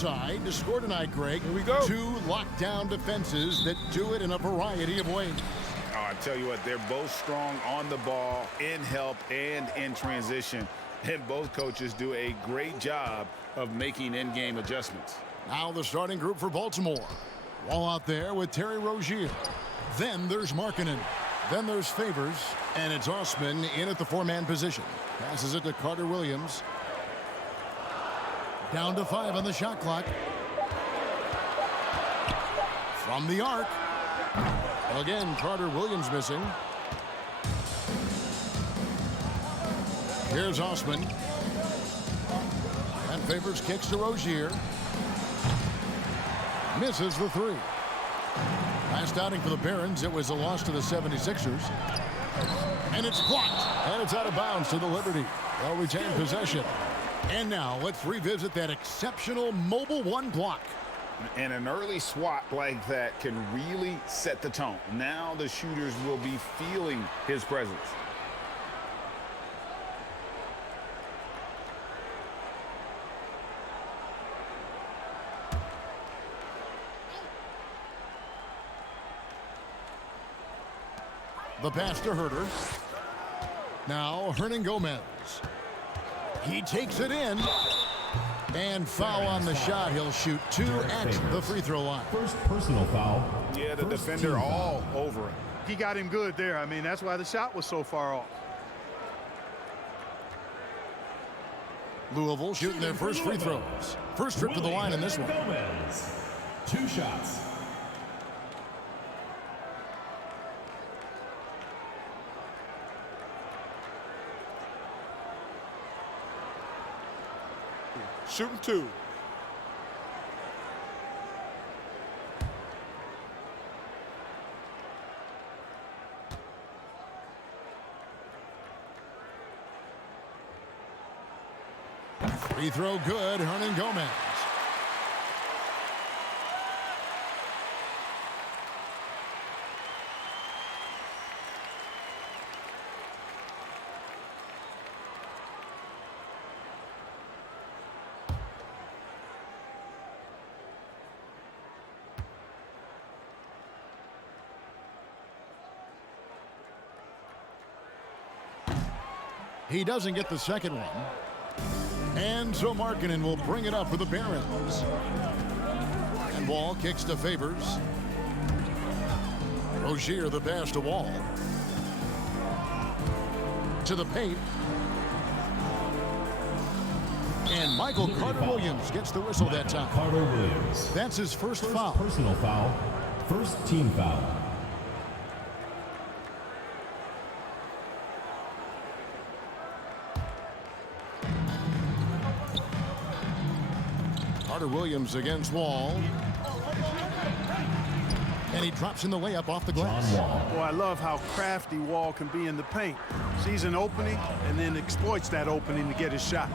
side to score tonight, Greg. Here we go. 2 lockdown defenses that do it in a variety of ways. Oh, I tell you what, they're both strong on the ball, in help, and in transition. And both coaches do a great job of making in-game adjustments. Now the starting group for Baltimore. Wall out there with Terry Rozier. Then there's Markkanen. Then there's Favors. And it's Osman in at the 4-man position. Passes it to Carter Williams. Down to 5 on the shot clock. From the arc. Again, Carter Williams missing. Here's Osman. And Favors kicks to Rozier. Misses the 3. Last outing for the Barons, it was a loss to the 76ers. And it's blocked. And it's out of bounds to the Liberty. They'll retain possession. And now let's revisit that exceptional mobile 1 block. And an early swat like that can really set the tone. Now the shooters will be feeling his presence. The pass to Herter. Now Hernan Gomez. He takes it in. And foul on the shot. He'll shoot 2 at the free throw line. First personal foul. Yeah, the defender all over him. He got him good there. I mean, that's why the shot was so far off. Louisville shooting their first free throws. First trip to the line in this one. Gomez. 2 shots. Shooting 2. Free throw good, Hernan Gomez. He doesn't get the second one. And so Markkanen will bring it up for the Barons. And Wall kicks to Favors. Rozier the pass to Wall. To the paint. And Michael Carter Williams gets the whistle that time. Carter Williams. That's his first foul. Personal foul. First team foul. Carter Williams against Wall. And he drops in the layup off the glass. Boy, I love how crafty Wall can be in the paint. Sees an opening and then exploits that opening to get his shot.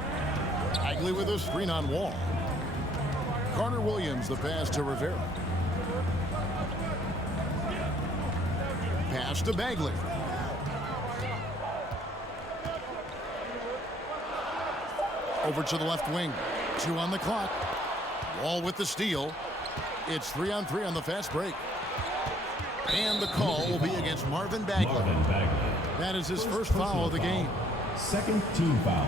Bagley with a screen on Wall. Carter Williams the pass to Rivera. Pass to Bagley. Over to the left wing. 2 on the clock. Wall with the steal. It's 3-on-3 on the fast break. And the call will be against Marvin Bagley. That is his first foul of the game. Second team foul.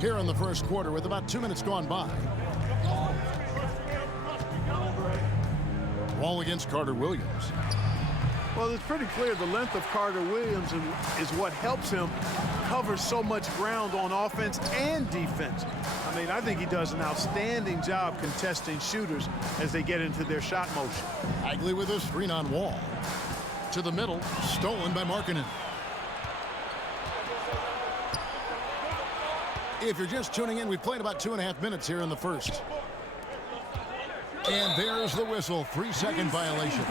Here in the first quarter with about 2 minutes gone by. Wall against Carter Williams. Well, it's pretty clear the length of Carter Williams is what helps him cover so much ground on offense and defense. I mean, I think he does an outstanding job contesting shooters as they get into their shot motion. Bagley with a screen on Wall. To the middle, stolen by Markkanen. If you're just tuning in, we've played about 2.5 minutes here in the first. And there's the whistle, 3-second violation.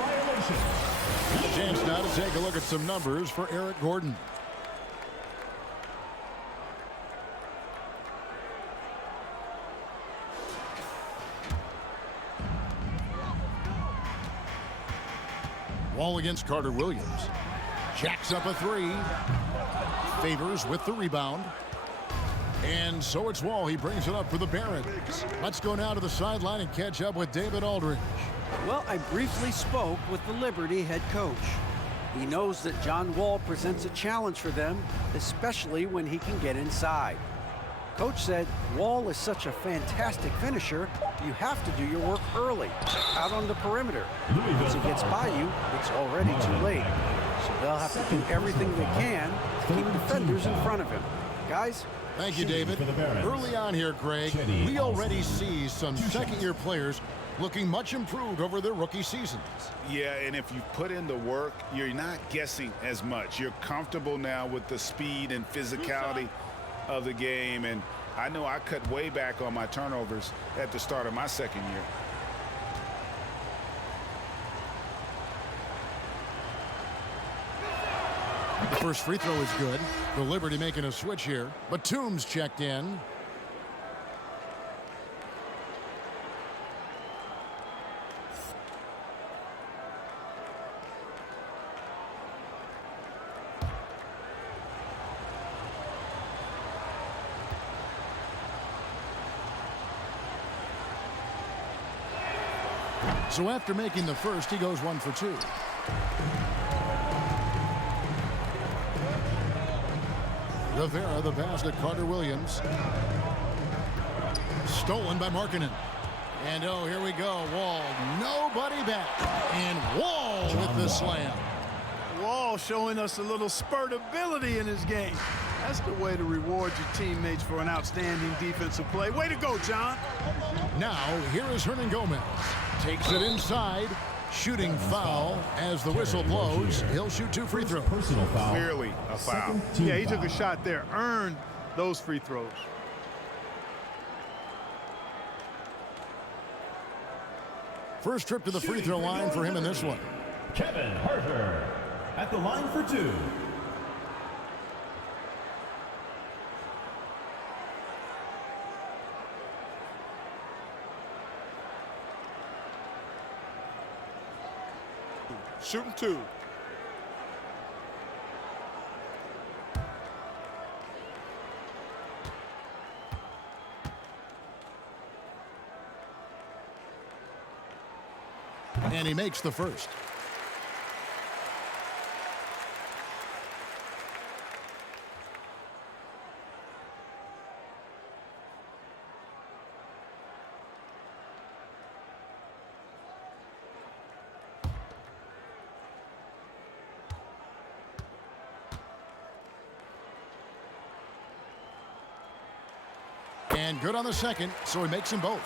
A chance now to take a look at some numbers for Eric Gordon. Wall against Carter Williams. Jacks up a 3. Favors with the rebound. And so it's Wall. He brings it up for the Barons. Let's go now to the sideline and catch up with David Aldridge. Well, I briefly spoke with the Liberty head coach. He knows that John Wall presents a challenge for them, especially when he can get inside. Coach said Wall is such a fantastic finisher, you have to do your work early, out on the perimeter. Once he gets by you, it's already too late. So they'll have to do everything they can to keep defenders in front of him. Guys, thank you, David. Early on here, Greg, we already see some second-year players looking much improved over their rookie seasons. Yeah, and if you put in the work, you're not guessing as much. You're comfortable now with the speed and physicality of the game, and I know I cut way back on my turnovers at the start of my second year. The first free throw is good. The Liberty making a switch here. Batum's checked in. So after making the first, he goes 1 for 2. Rivera, the pass to Carter Williams. Stolen by Markkanen. And oh, here we go. Wall, nobody back. And Wall with the slam. Wall showing us a little spurtability in his game. That's the way to reward your teammates for an outstanding defensive play. Way to go, John. Now, here is Hernan Gomez. Takes it inside. Shooting foul as the whistle blows. He'll shoot 2 free throws. Personal foul. Clearly a foul. Yeah, he took a shot there. Earned those free throws. First trip to the free throw line for him in this one. Kevin Harter at the line for 2. Shooting 2. And he makes the first. And good on the second, so he makes them both.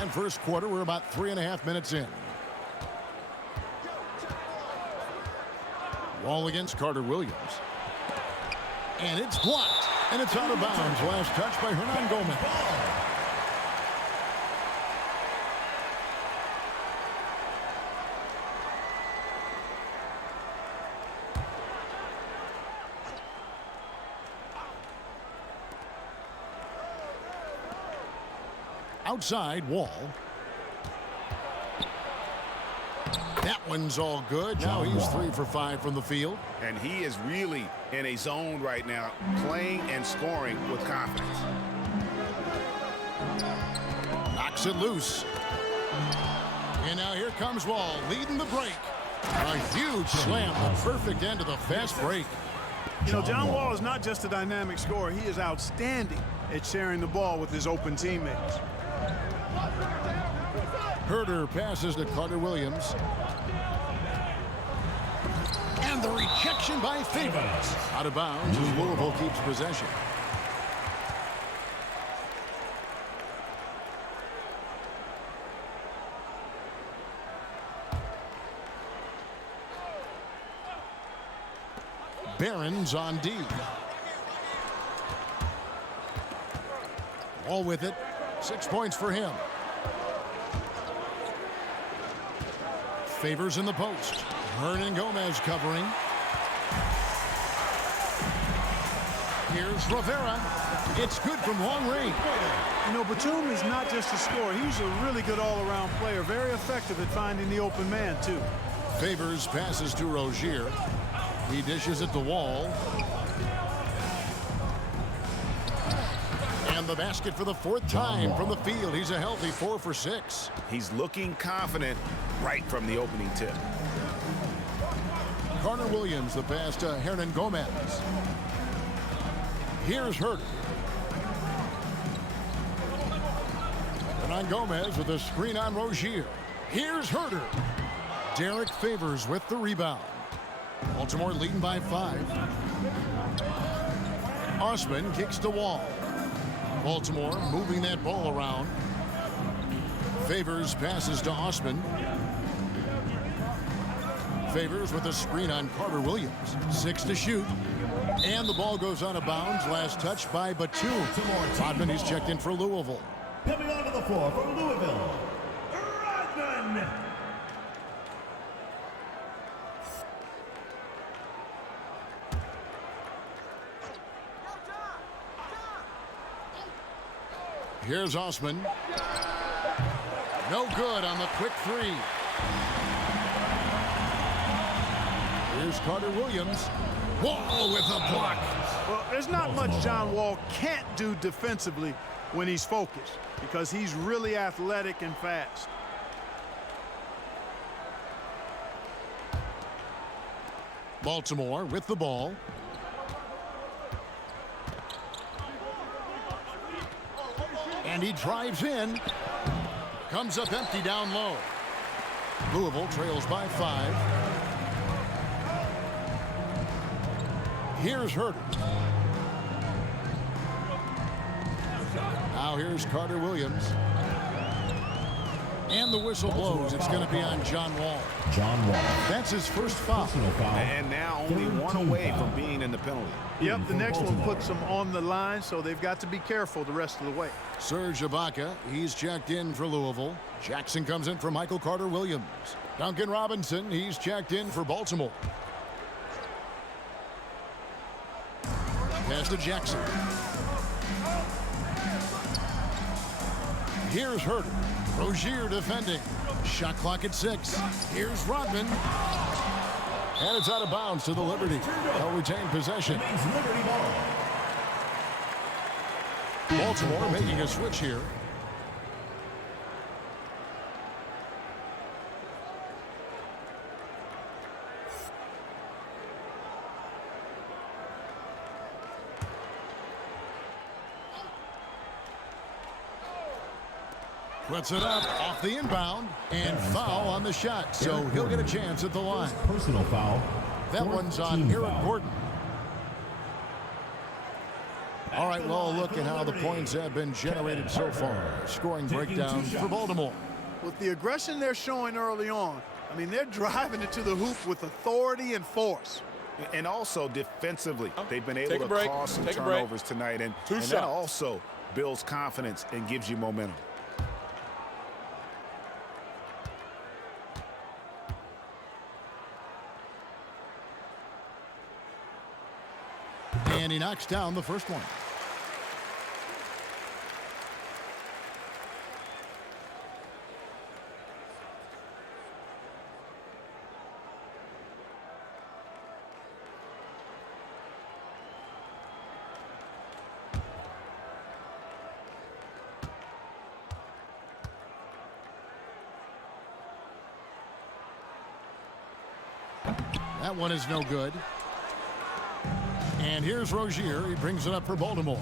And first quarter, we're about 3.5 minutes in. Wall against Carter Williams. And it's blocked. And it's out of bounds. Last touch by Hernan Gomez. Outside, Wall. That one's all good. Now he's 3 for 5 from the field. And he is really in a zone right now, playing and scoring with confidence. Knocks it loose. And now here comes Wall, leading the break. A huge slam, the perfect end of the fast break. You know, John Wall is not just a dynamic scorer. He is outstanding at sharing the ball with his open teammates. Herter passes to Carter Williams. And the rejection by Favors. Out of bounds as Louisville keeps possession. Barons on D. All with it. 6 points for him. Favors in the post. Hernan Gomez covering. Here's Rivera. It's good from long range. You know, Batum is not just a scorer. He's a really good all-around player. Very effective at finding the open man, too. Favors passes to Rozier. He dishes it to Wall. the basket for the 4th time from the field. He's a healthy 4 for 6. He's looking confident right from the opening tip. Carter Williams, the pass to Hernan Gomez. Here's Herder. Hernan Gomez with a screen on Rozier. Here's Herder. Derek Favors with the rebound. Baltimore leading by 5. Osman kicks to Wall. Baltimore moving that ball around. Favors passes to Osman. Favors with a screen on Carter Williams. 6 to shoot. And the ball goes out of bounds. Last touch by Batum. Rodman, he's checked in for Louisville. Coming onto the floor from Louisville, Rodman. Here's Osman. No good on the quick 3. Here's Carter Williams. Wall with a block. Well, there's not much John Wall can't do defensively when he's focused, because he's really athletic and fast. Baltimore with the ball. And he drives in. Comes up empty down low. Louisville trails by 5. Here's Herder. Now here's Carter Williams. And the whistle blows. It's going to be on John Wall. John Wall. That's his first foul. And now only 1 away from being in the penalty. Yep, the next one puts them on the line, so they've got to be careful the rest of the way. Serge Ibaka, he's checked in for Louisville. Jackson comes in for Michael Carter Williams. Duncan Robinson, he's checked in for Baltimore. Pass to Jackson. Here's Herder. Rozier defending. Shot clock at 6. Here's Rodman. And it's out of bounds to the Liberty. They'll retain possession. Baltimore making a switch here. Puts it up off the inbound and foul on the shot. So he'll get a chance at the line. Personal foul. That one's on Eric Gordon. All right, well, look at how the points have been generated so far. Scoring breakdown for Baltimore. With the aggression they're showing early on, I mean, they're driving it to the hoop with authority and force. And also defensively, they've been able to cause some turnovers tonight. And that also builds confidence and gives you momentum. And he knocks down the first one. That one is no good. And here's Rozier. He brings it up for Baltimore.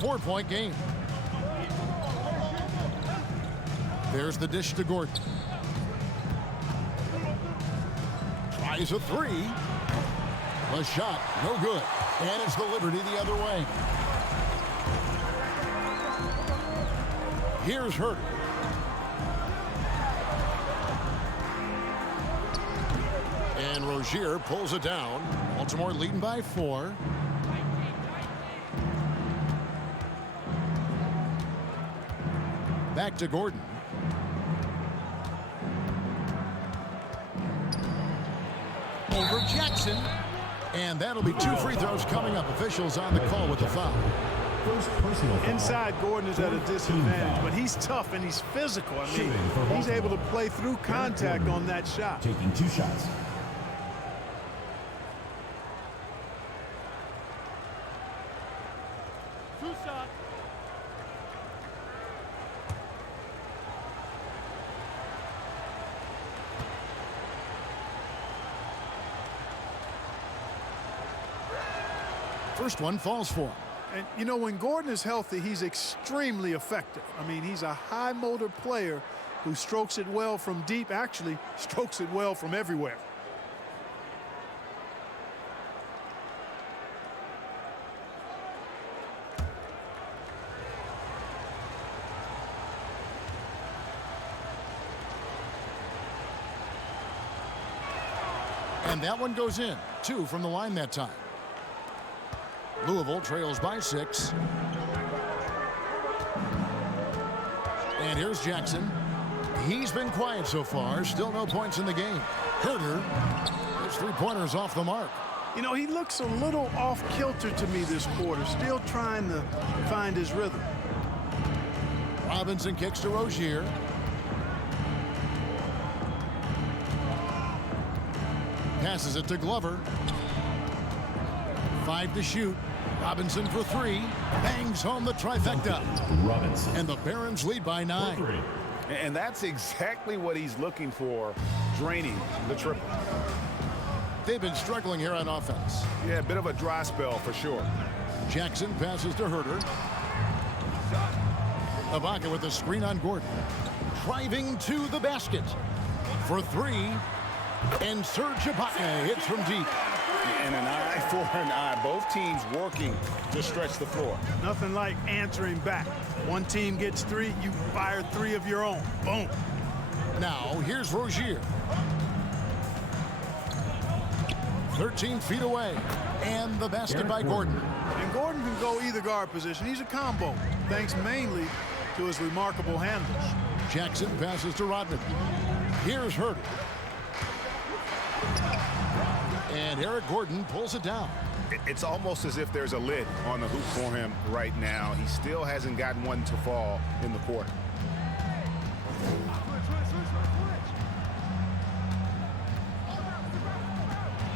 4-point game. There's the dish to Gordon. Tries a 3. The shot, no good. And it's the Liberty the other way. Here's Herder. And Rozier pulls it down. Baltimore leading by 4. Back to Gordon. Over Jackson. And that'll be 2 free throws coming up. Officials on the call with the foul. First personal foul. Inside, Gordon is at a disadvantage, but he's tough and he's physical. I mean, he's able to play through contact on that shot. Taking 2 shots. first one falls for him. And, you know, when Gordon is healthy, he's extremely effective. I mean, he's a high-motor player who strokes it well from deep, actually strokes it well from everywhere. And that one goes in. 2 from the line that time. Louisville trails by 6. And here's Jackson. He's been quiet so far. Still no points in the game. Herter. His 3-pointers off the mark. You know, he looks a little off-kilter to me this quarter. Still trying to find his rhythm. Robinson kicks to Rozier. Passes it to Glover. 5 to shoot. Robinson for 3. Bangs home the trifecta. Robinson. And the Barons lead by 9. And that's exactly what he's looking for, draining the triple. They've been struggling here on offense. Yeah, a bit of a dry spell for sure. Jackson passes to Herter. Ibaka with the screen on Gordon. Driving to the basket. For 3. And Serge Ibaka hits from deep. And an eye for an eye. Both teams working to stretch the floor. Nothing like answering back. One team gets 3, you fire 3 of your own. Boom. Now, here's Rozier. 13 feet away. And the basket by Gordon. And Gordon can go either guard position. He's a combo, thanks mainly to his remarkable handles. Jackson passes to Rodman. Here's Herter. And Eric Gordon pulls it down. It's almost as if there's a lid on the hoop for him right now. He still hasn't gotten one to fall in the quarter.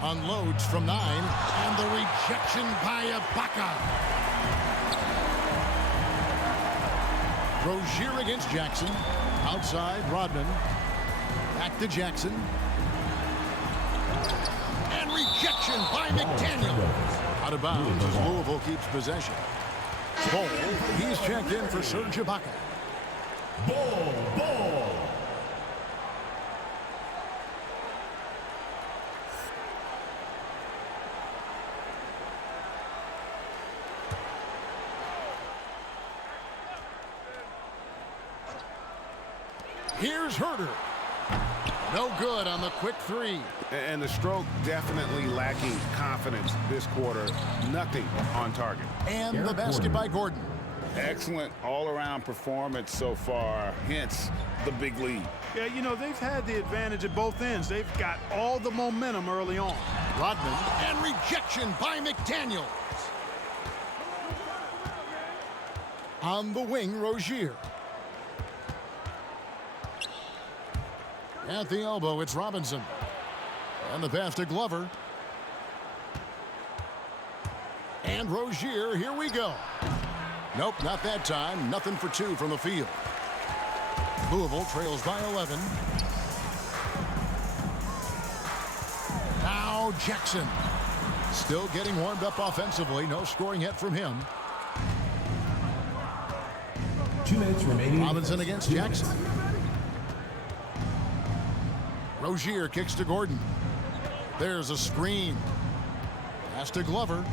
Unloads from 9. And the rejection by Ibaka. Rozier against Jackson. Outside, Rodman. Back to Jackson. And rejection by McDaniel. Out of bounds as Louisville keeps possession. Ball. He's checked in for Serge Ibaka. Ball. Here's Herter. No good on the quick 3. And the stroke definitely lacking confidence this quarter. Nothing on target. And the basket by Gordon. Excellent all-around performance so far, hence the big lead. Yeah, you know, they've had the advantage at both ends. They've got all the momentum early on. Rodman and rejection by McDaniel. On the wing, Rozier. At the elbow, it's Robinson. And the pass to Glover. And Rozier, here we go. Nope, not that time. Nothing for 2 from the field. Louisville trails by 11. Now Jackson. Still getting warmed up offensively. No scoring yet from him. 2 minutes remaining. Robinson against Jackson. Rozier kicks to Gordon. There's a screen. Pass to Glover.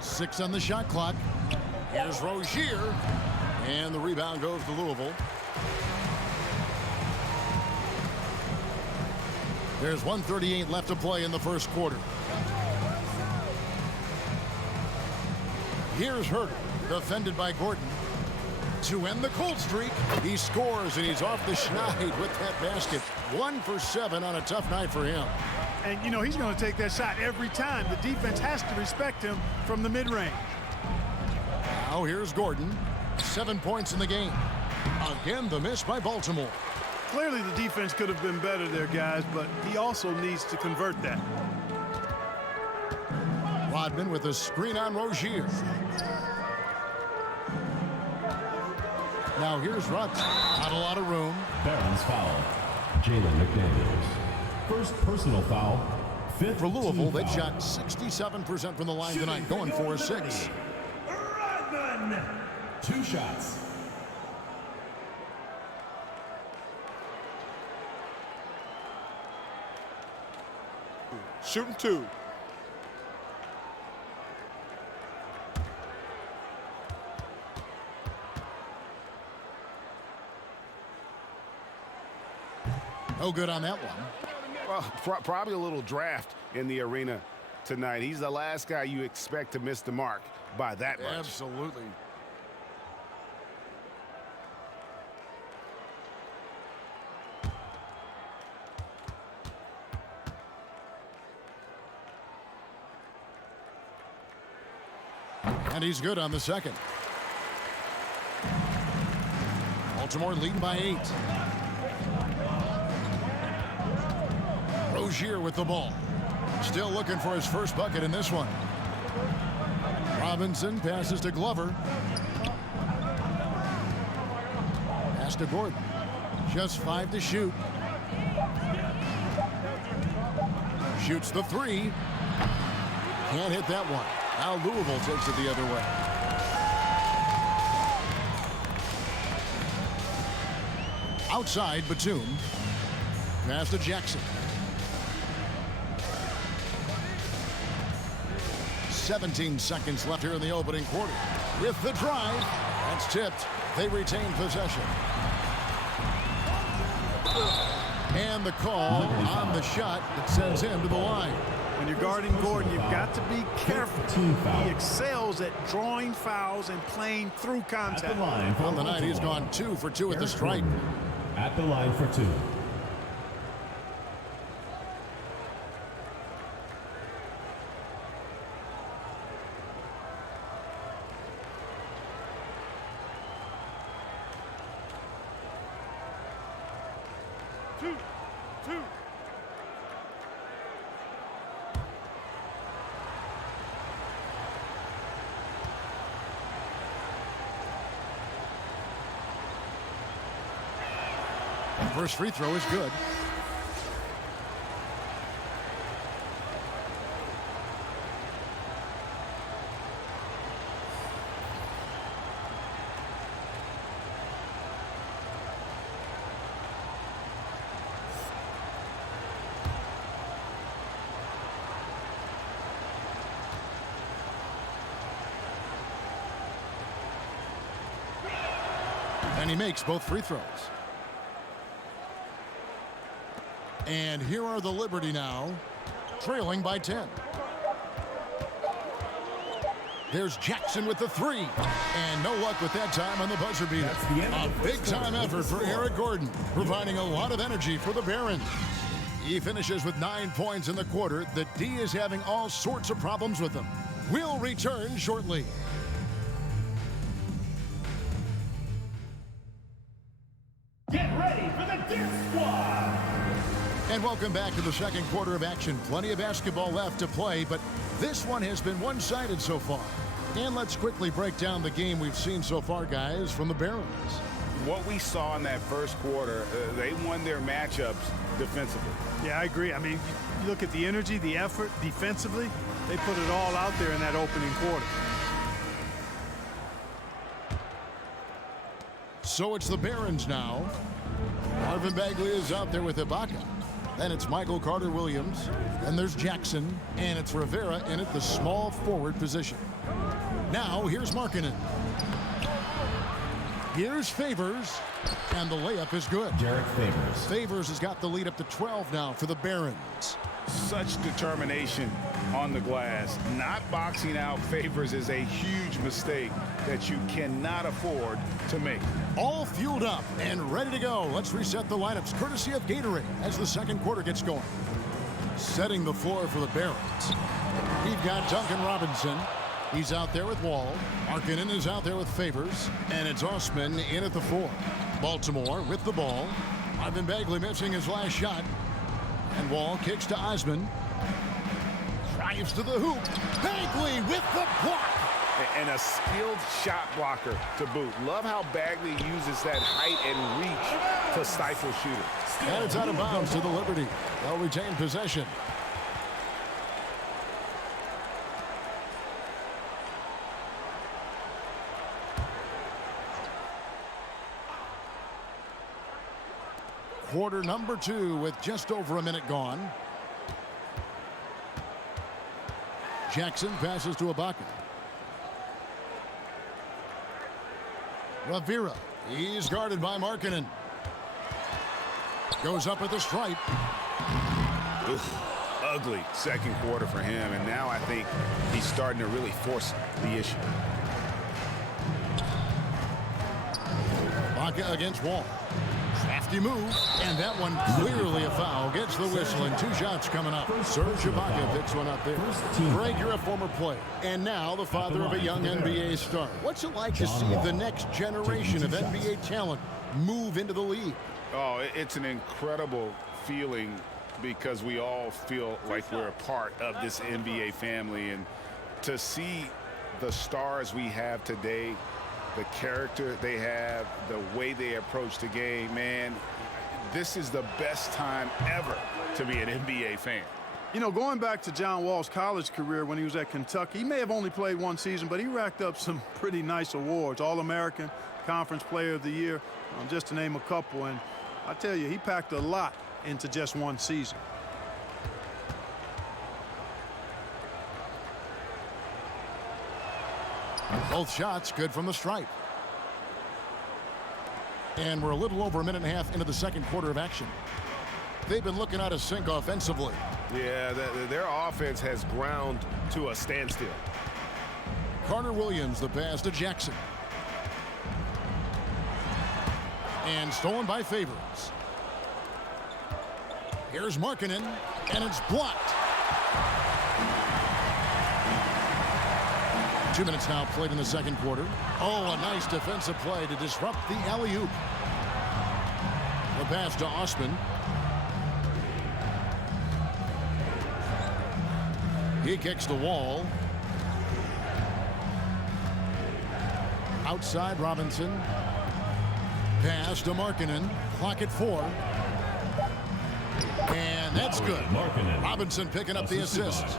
6 on the shot clock. Here's Rozier. And the rebound goes to Louisville. There's 1:38 left to play in the first quarter. Here's Herter, defended by Gordon. To end the cold streak, he scores, and he's off the schneid with that basket. 1 for 7 on a tough night for him. And, you know, he's going to take that shot every time. The defense has to respect him from the mid-range. Now here's Gordon. 7 points in the game. Again, the miss by Baltimore. Clearly the defense could have been better there, guys, but he also needs to convert that. Rodman with a screen on Rozier. Now here's Rutz. Not a lot of room. Barron's foul. Jalen McDaniels. First personal foul. For Louisville, they've shot 67% from the line tonight, going for a 6. Rodman, 2 shots. Shooting 2. No good on that one. Well, probably a little draft in the arena tonight. He's the last guy you expect to miss the mark by that much. Absolutely. And he's good on the second. Baltimore leading by 8. Rozier with the ball. Still looking for his first bucket in this one. Robinson passes to Glover. Pass to Gordon. Just 5 to shoot. Shoots the 3. Can't hit that one. Now Louisville takes it the other way. Outside, Batum. Pass to Jackson. 17 seconds left here in the opening quarter. With the drive, that's tipped. They retain possession. And the call on the shot that sends him to the line. When you're guarding Gordon, you've got to be careful. He excels at drawing fouls and playing through contact. On the night, he's gone 2 for 2 at the stripe. At the line for 2. First free throw is good. And he makes both free throws. And here are the Liberty now, trailing by 10. There's Jackson with the 3. And no luck with that time on the buzzer beater. A big-time effort for Eric Gordon, providing a lot of energy for the Barons. He finishes with 9 points in the quarter. The D is having all sorts of problems with him. We'll return shortly. Get ready for the Deer Squad. And welcome back to the second quarter of action. Plenty of basketball left to play, but this one has been one-sided so far. And let's quickly break down the game we've seen so far, guys, from the Barons. What we saw in that first quarter, they won their matchups defensively. Yeah, I agree. I mean, you look at the energy, the effort defensively, they put it all out there in that opening quarter. So it's the Barons now. Marvin Bagley is out there with Ibaka. Then it's Michael Carter-Williams. And there's Jackson. And it's Rivera in at the small forward position. Now here's Markkanen. Here's Favors. And the layup is good. Derek Favors. Favors has got the lead up to 12 now for the Barons. Such determination on the glass. Not boxing out Favors is a huge mistake that you cannot afford to make. All fueled up and ready to go. Let's reset the lineups courtesy of Gatorade as the second quarter gets going. Setting the floor for the Barons. We've got Duncan Robinson. He's out there with Wall. Markkanen is out there with Favors. And it's Osman in at the 4. Baltimore with the ball. Marvin Bagley missing his last shot. And Wall kicks to Osman. Drives to the hoop. Bagley with the block. And a skilled shot blocker to boot. Love how Bagley uses that height and reach to stifle shooters. And it's out of bounds to the Liberty. They'll retain possession. Quarter number 2 with just over a minute gone. Jackson passes to Ibaka. Rivera. He's guarded by Markkanen. Goes up at the stripe. Oof. Ugly second quarter for him, and now I think he's starting to really force the issue. Ibaka against Wall. Crafty move, and that one clearly a foul. Gets the whistle, and 2 shots coming up. Serge Ibaka picks one up there. Greg, you're a former player, and now the father of a young NBA star. What's it like to see the next generation of NBA talent move into the league? Oh, it's an incredible feeling because we all feel like we're a part of this NBA family, and to see the stars we have today, the character they have, the way they approach the game, man, this is the best time ever to be an NBA fan. You know, going back to John Wall's college career when he was at Kentucky, he may have only played 1 season, but he racked up some pretty nice awards. All-American, Conference Player of the Year, just to name a couple. And I tell you, he packed a lot into just 1 season. Both shots good from the stripe. And we're a little over a minute and a half into the second quarter of action. They've been looking out of sync offensively. Yeah, their offense has ground to a standstill. Carter Williams, the pass to Jackson. And stolen by Favors. Here's Markkanen, and it's blocked. 2 minutes now played in the second quarter. Oh, a nice defensive play to disrupt the alley-oop. The pass to Osman. He kicks the Wall. Outside Robinson. Pass to Markkanen. Clock at 4. And that's good. Robinson picking up the assist.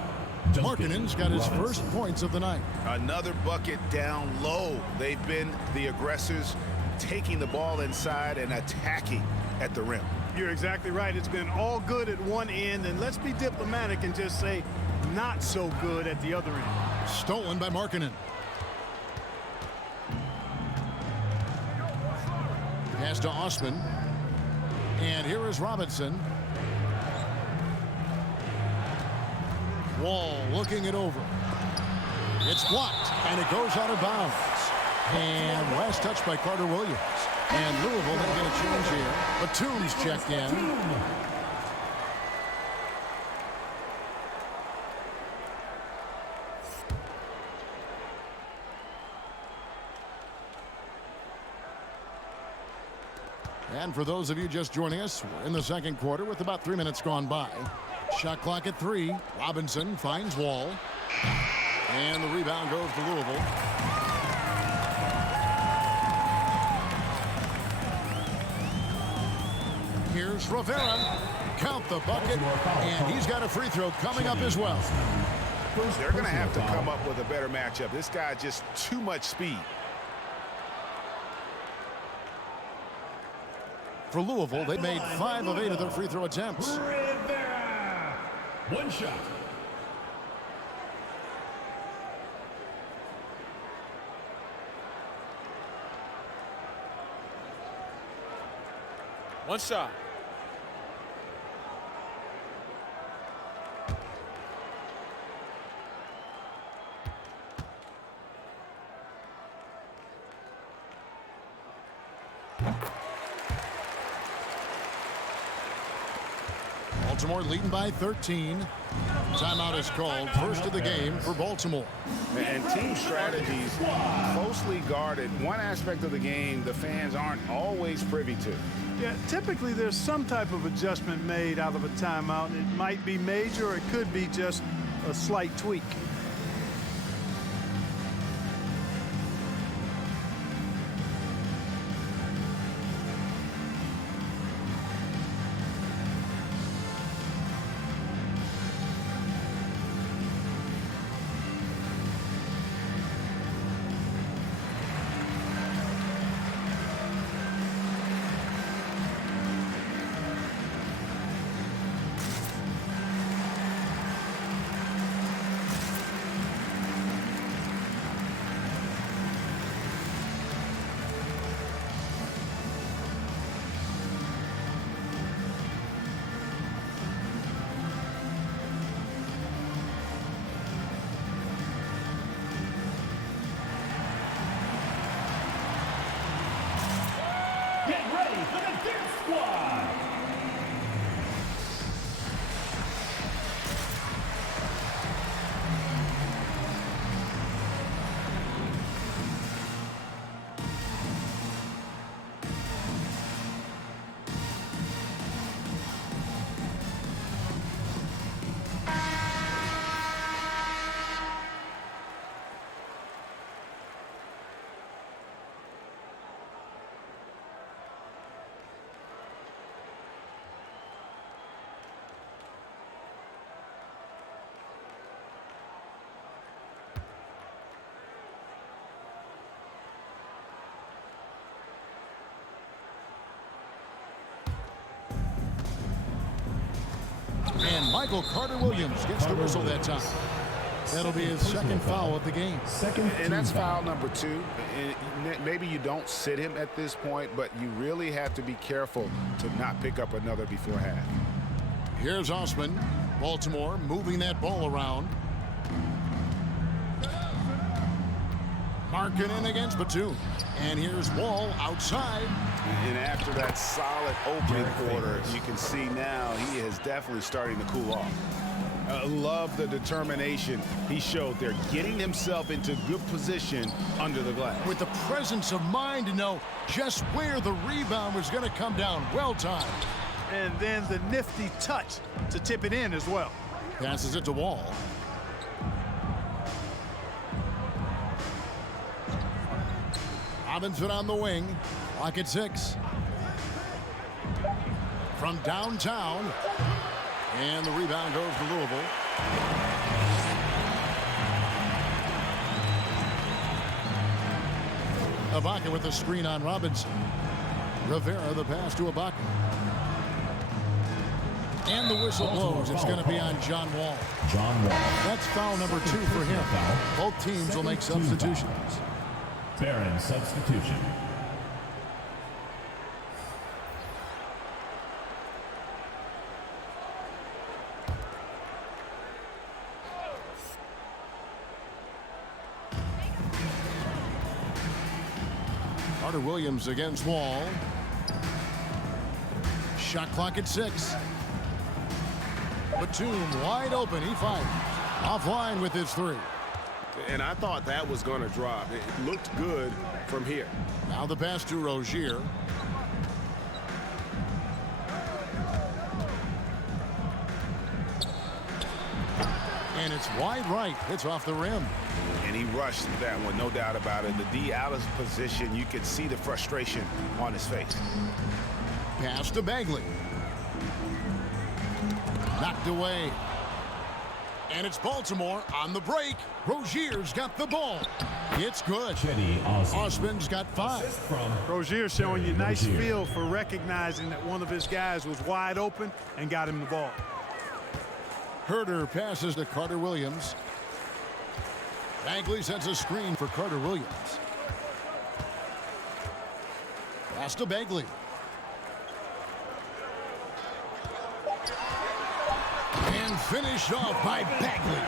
Markkanen's got his first points of the night. Another bucket down low. They've been the aggressors, taking the ball inside and attacking at the rim. You're exactly right. It's been all good at one end, and let's be diplomatic and just say not so good at the other end. Stolen by Markkanen. Pass to Osman. And here is Robinson. Wall looking it over. It's blocked, and it goes out of bounds. And last touch by Carter Williams. And Louisville making a change here. Batum's checked in. And for those of you just joining us, we're in the second quarter with about 3 minutes gone by. Shot clock at 3. Robinson finds Wall. And the rebound goes to Louisville. Here's Rivera. Count the bucket. And he's got a free throw coming up as well. They're going to have to come up with a better matchup. This guy just too much speed. For Louisville, they made 5 of 8 of their free throw attempts. Rivera. 1 shot. One shot. Baltimore leading by 13. Timeout is called. First of the game for Baltimore. And team strategies closely guarded. One aspect of the game the fans aren't always privy to. Yeah, typically there's some type of adjustment made out of a timeout. It might be major, or it could be just a slight tweak. Get ready for the Dirt Squad. And Michael Carter-Williams gets the whistle that time. That'll be his second foul of the game. And that's foul number 2. And maybe you don't sit him at this point, but you really have to be careful to not pick up another before half. Here's Osman. Baltimore moving that ball around. Marking in against Batum. And here's Wall outside. And after that solid opening quarter, you can see now he is definitely starting to cool off. Love the determination he showed there, getting himself into good position under the glass. With the presence of mind to know just where the rebound was going to come down. Well timed. And then the nifty touch to tip it in as well. Passes it to Wall. Robinson on the wing. Clock at 6. From downtown. And the rebound goes to Louisville. Ibaka with the screen on Robinson. Rivera the pass to Ibaka. And the whistle blows. It's going to be on John Wall. That's foul number 2 for him. Both teams will make substitutions. Barron substitution. Carter-Williams against Wall. Shot clock at 6. Batum wide open. He fires. Offline with his 3. And I thought that was going to drop. It looked good from here. Now the pass to Rozier. And it's wide right. It's off the rim. And he rushed that one, no doubt about it. The D out of position. You could see the frustration on his face. Pass to Bagley. Knocked away. And it's Baltimore on the break. Rozier's got the ball. It's good. Osman's got 5. Rozier showing you nice feel for recognizing that one of his guys was wide open and got him the ball. Herder passes to Carter-Williams. Bagley sends a screen for Carter-Williams. Pass to Bagley. And finished off by Bagley.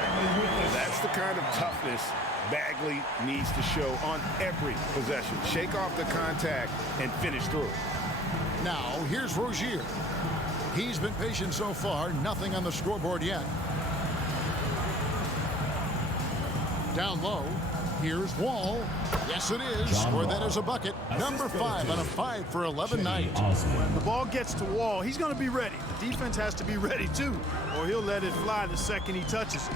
That's the kind of toughness Bagley needs to show on every possession. Shake off the contact and finish through. Now, here's Rozier. He's been patient so far. Nothing on the scoreboard yet. Down low. Here's Wall. Yes, it is. Or that is a bucket. Number 5 on a 5 for 11 night. When the ball gets to Wall, he's going to be ready. The defense has to be ready, too, or he'll let it fly the second he touches it.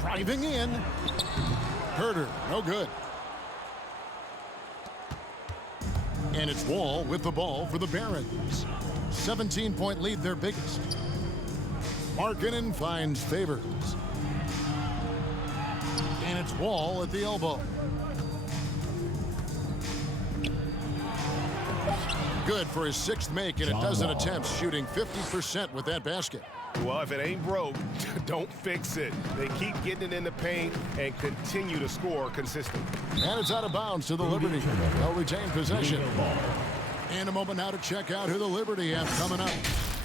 Driving in. Herder, no good. And it's Wall with the ball for the Barons. 17-point lead, their biggest. Markkanen finds Favors. And it's Wall at the elbow. Good for his 6th make in a dozen attempts, shooting 50% with that basket. Well, if it ain't broke, don't fix it. They keep getting it in the paint and continue to score consistently. And it's out of bounds to the Liberty. They'll retain possession. And a moment now to check out who the Liberty have coming up.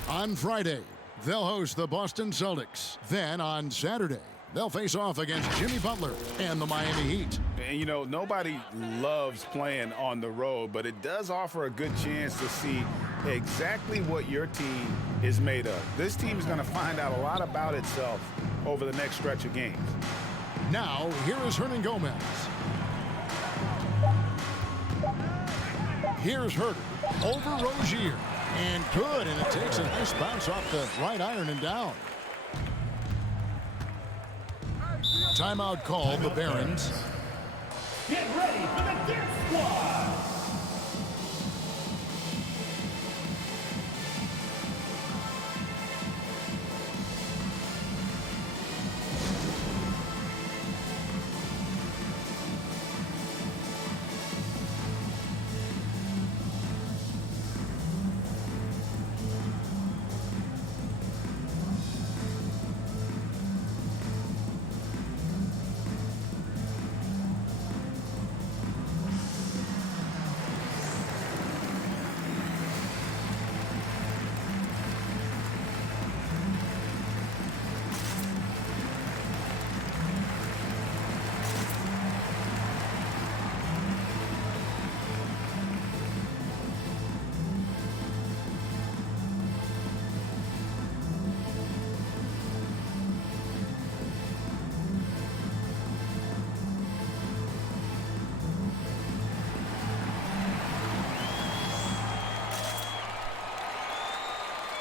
On Friday, they'll host the Boston Celtics. Then on Saturday, They'll face off against Jimmy Butler and the Miami Heat. And, you know, nobody loves playing on the road, but it does offer a good chance to see exactly what your team is made of. This team is going to find out a lot about itself over the next stretch of games. Now, here is Hernan Gomez. Here's Herder over Rozier. And good, and it takes a nice bounce off the right iron and down. Timeout called, the Barons. Get ready for the dance squad.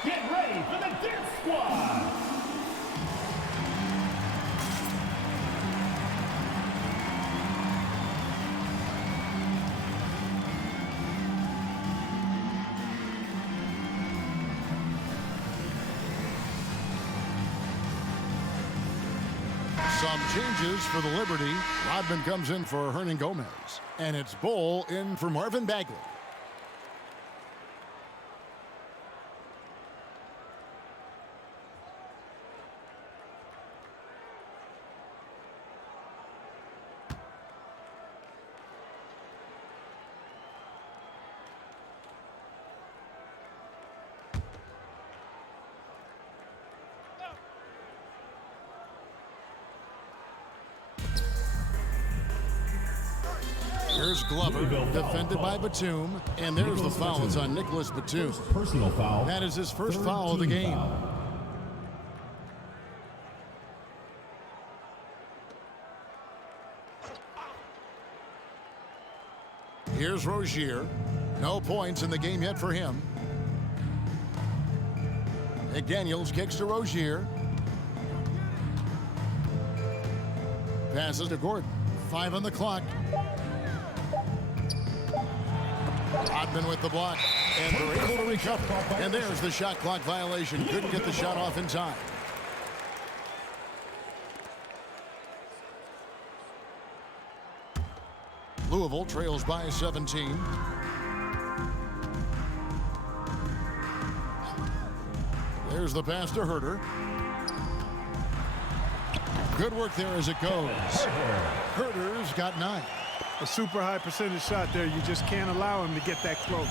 Get ready for the dance squad. Some changes for the Liberty. Rodman comes in for Hernan Gomez. And it's Bull in for Marvin Bagley. Here's Glover, defended by Batum, and there's the foul. It's on Nicholas Batum. Personal foul. That is his first foul of the game. Foul. Here's Rozier. No points in the game yet for him. McDaniels kicks to Rozier. Passes to Gordon. 5 on the clock. Rodman with the block, and they're able to recover. And there's the shot clock violation. Couldn't get the shot off in time. Louisville trails by 17. There's the pass to Herder. Good work there as it goes. Herder's got 9. A super high percentage shot there. You just can't allow him to get that close.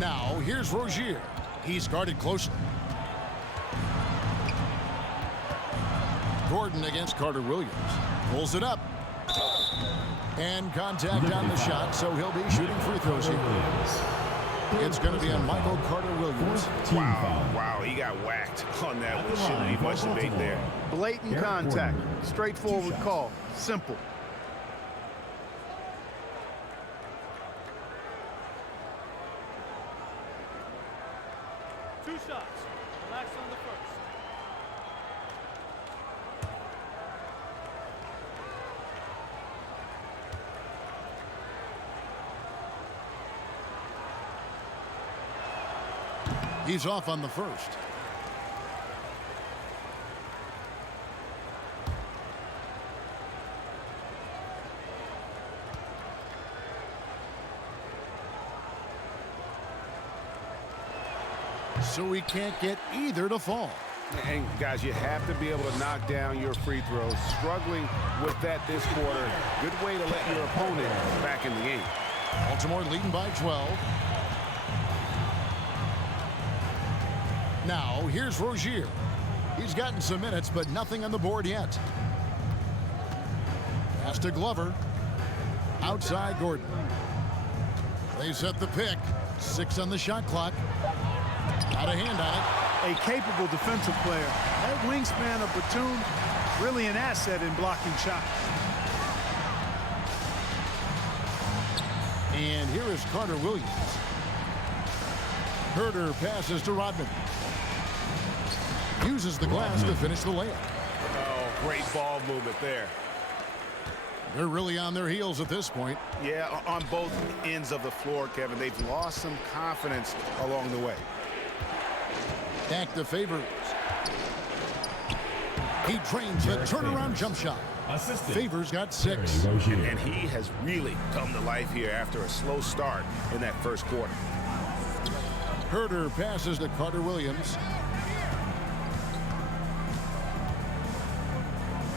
Now, here's Rozier. He's guarded closely. Gordon against Carter Williams. Pulls it up. And contact on the shot, so he'll be shooting free throws here. It's going to be on Michael Carter Williams. Wow, he got whacked on that one. Shouldn't be much debate there. Blatant contact. Straightforward call. Simple. Two shots. Relax on the first. He's off on the first. So he can't get either to fall. And guys, you have to be able to knock down your free throws. Struggling with that this quarter. Good way to let your opponent back in the game. Baltimore leading by 12. Now, here's Rozier. He's gotten some minutes, but nothing on the board yet. Pass to Glover. Outside Gordon. They set the pick. 6 on the shot clock. Got a hand on it. A capable defensive player. That wingspan of Batum, really an asset in blocking shots. And here is Carter Williams. Herder passes to Rodman. Uses the glass to finish the layup. Oh, great ball movement there. They're really on their heels at this point. Yeah, on both ends of the floor, Kevin. They've lost some confidence along the way. Back to Favors. He trains the turnaround jump shot. Favors got 6. And he has really come to life here after a slow start in that first quarter. Herder passes to Carter Williams.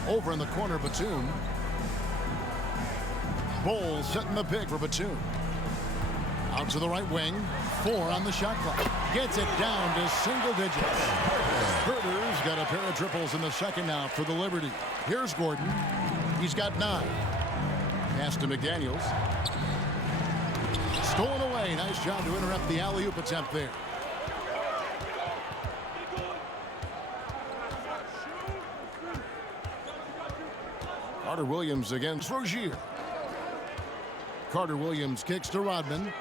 Over in the corner, Batum. Bowles setting the pick for Batum. Out to the right wing. 4 on the shot clock. Gets it down to single digits. Herder's got a pair of triples in the second half for the Liberty. Here's Gordon. He's got 9. Pass to McDaniels. Stolen away. Nice job to interrupt the alley-oop attempt there. Carter Williams against Rozier. Carter Williams kicks to Rodman.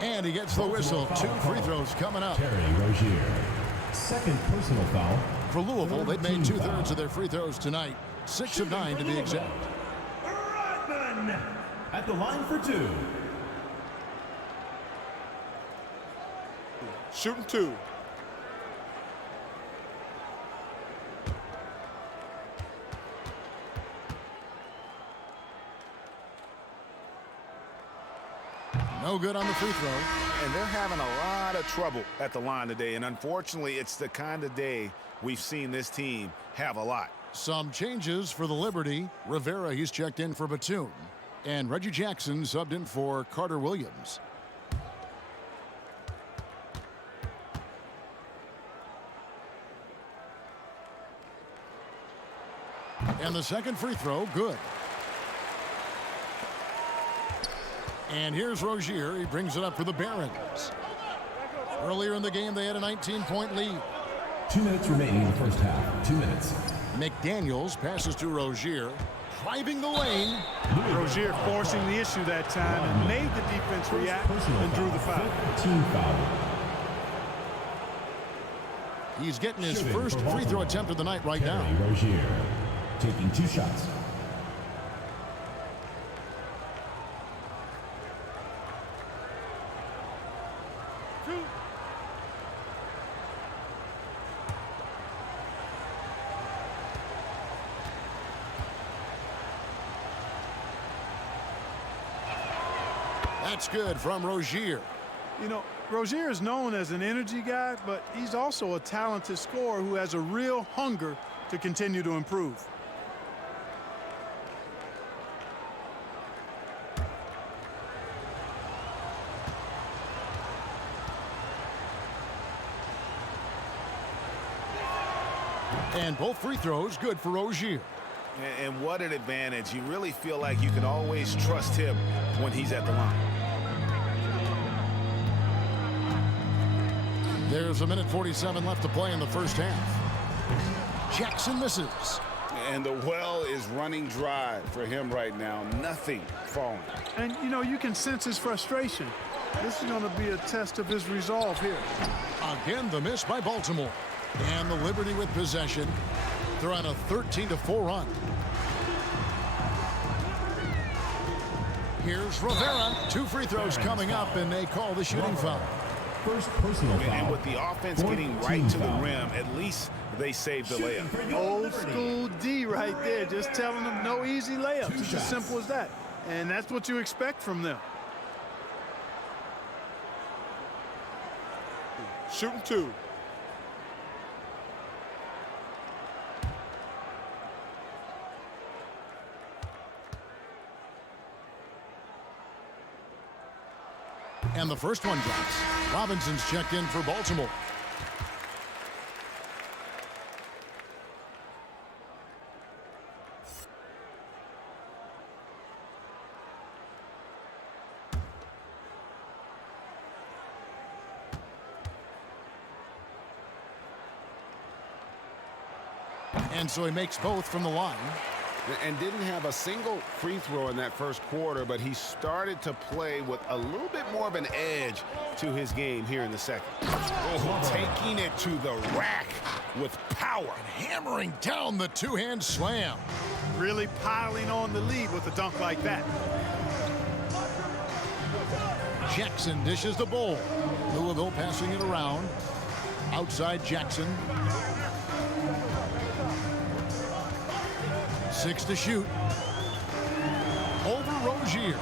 And he gets the whistle. 2 free throws coming up. Rozier. Second personal foul. For Louisville, they've made 2/3 of their free throws tonight. 6 of 9 to be exact. Rodman at the line for 2. Shooting 2. No good on the free throw. And they're having a lot of trouble at the line today. And unfortunately, it's the kind of day we've seen this team have a lot. Some changes for the Liberty. Rivera, he's checked in for Batum. And Reggie Jackson subbed in for Carter Williams. And the second free throw, good. And here's Rozier. He brings it up for the Barons. Earlier in the game, they had a 19-point lead. 2 minutes remaining in the first half. 2 minutes. McDaniels passes to Rozier. Driving the lane. Rozier forcing the issue that time and made the defense react and drew the foul. Team foul. He's getting his first free throw attempt of the night right now. Rozier taking 2 shots. That's good from Rozier. You know, Rozier is known as an energy guy, but he's also a talented scorer who has a real hunger to continue to improve. And both free throws good for Rozier. And what an advantage. You really feel like you can always trust him when he's at the line. There's 1:47 left to play in the first half. Jackson misses. And the well is running dry for him right now. Nothing falling. And, you know, you can sense his frustration. This is going to be a test of his resolve here. Again, the miss by Baltimore. And the Liberty with possession. They're on a 13-4 run. Here's Rivera. 2 free throws coming up, and they call the shooting foul. First personal foul. And with the offense getting right to the rim, at least they saved the layup. Old school D right there, just telling them no easy layups. It's as simple as that. And that's what you expect from them. Shooting 2. And the first one drops. Robinson's checked in for Baltimore. And so he makes both from the line. And didn't have a single free throw in that first quarter, but he started to play with a little bit more of an edge to his game here in the second. Oh, taking it to the rack with power. And hammering down the two-hand slam. Really piling on the lead with a dunk like that. Jackson dishes the ball. Louisville passing it around. Outside Jackson. 6 to shoot. Over Rozier.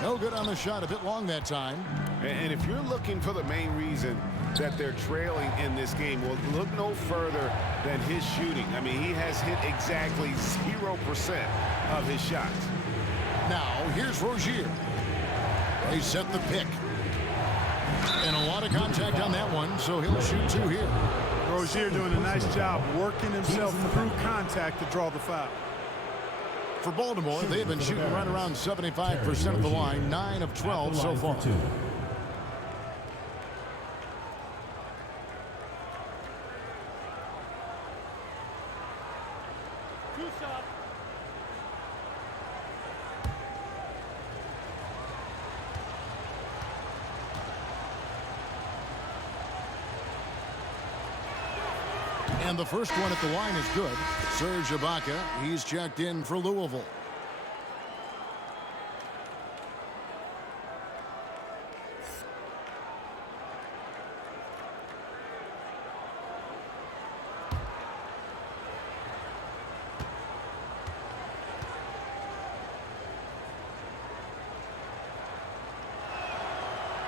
No good on the shot. A bit long that time. And if you're looking for the main reason that they're trailing in this game, well, look no further than his shooting. I mean, he has hit exactly 0% of his shots. Now, here's Rozier. They set the pick. And a lot of contact on that one, so he'll shoot 2 here. Rozier doing a nice job working himself through contact to draw the foul. For Baltimore, they've been shooting right around 75% of the line, 9 of 12 so far. And the first one at the line is good. Serge Ibaka, he's checked in for Louisville.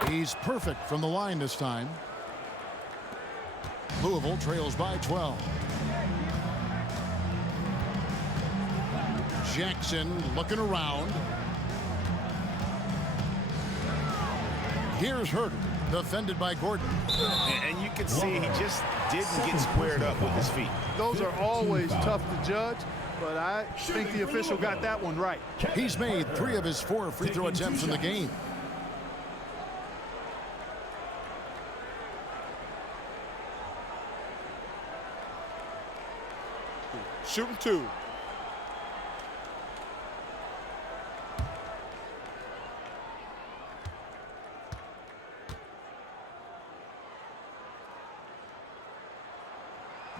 He's perfect from the line this time. Louisville trails by 12. Jackson looking around. Here's Herter, defended by Gordon. And you can see he just didn't get squared up with his feet. Those are always tough to judge, but I think the official got that one right. He's made 3 of his 4 free throw attempts in the game. Shooting 2.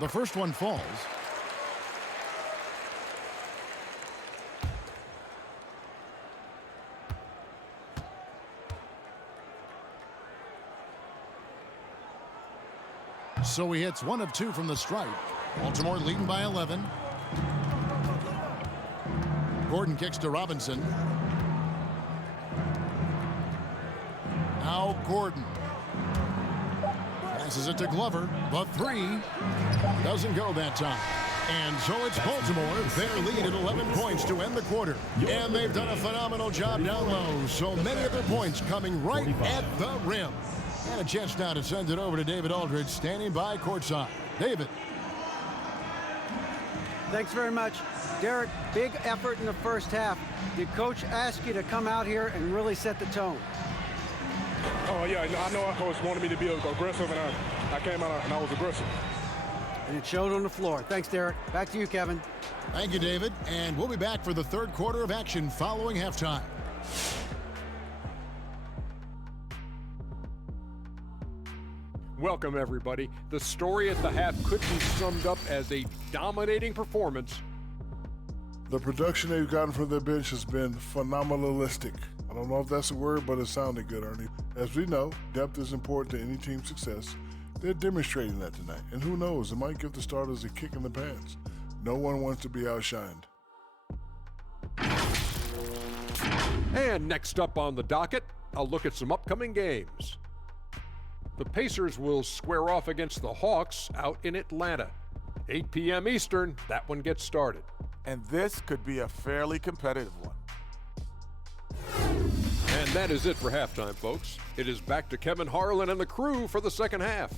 The first one falls. So he hits 1 of 2 from the stripe. Baltimore leading by 11. Gordon kicks to Robinson. Now Gordon. Passes it to Glover. The 3 doesn't go that time. And so it's Baltimore. Their lead at 11 points to end the quarter. And they've done a phenomenal job down low. So many of their points coming right at the rim. And a chance now to send it over to David Aldridge, standing by courtside. David. Thanks very much. Derek, big effort in the first half. Did Coach ask you to come out here and really set the tone? Oh, yeah. I know our coach wanted me to be aggressive, and I came out and I was aggressive. And it showed on the floor. Thanks, Derek. Back to you, Kevin. Thank you, David. And we'll be back for the third quarter of action following halftime. Welcome, everybody. The story at the half could be summed up as a dominating performance. The production they've gotten from their bench has been phenomenalistic. I don't know if that's a word, but it sounded good, Ernie. As we know, depth is important to any team's success. They're demonstrating that tonight. And who knows, it might give the starters a kick in the pants. No one wants to be outshined. And next up on the docket, I'll look at some upcoming games. The Pacers will square off against the Hawks out in Atlanta. 8 p.m. Eastern, that one gets started. And this could be a fairly competitive one. And that is it for halftime, folks. It is back to Kevin Harlan and the crew for the second half.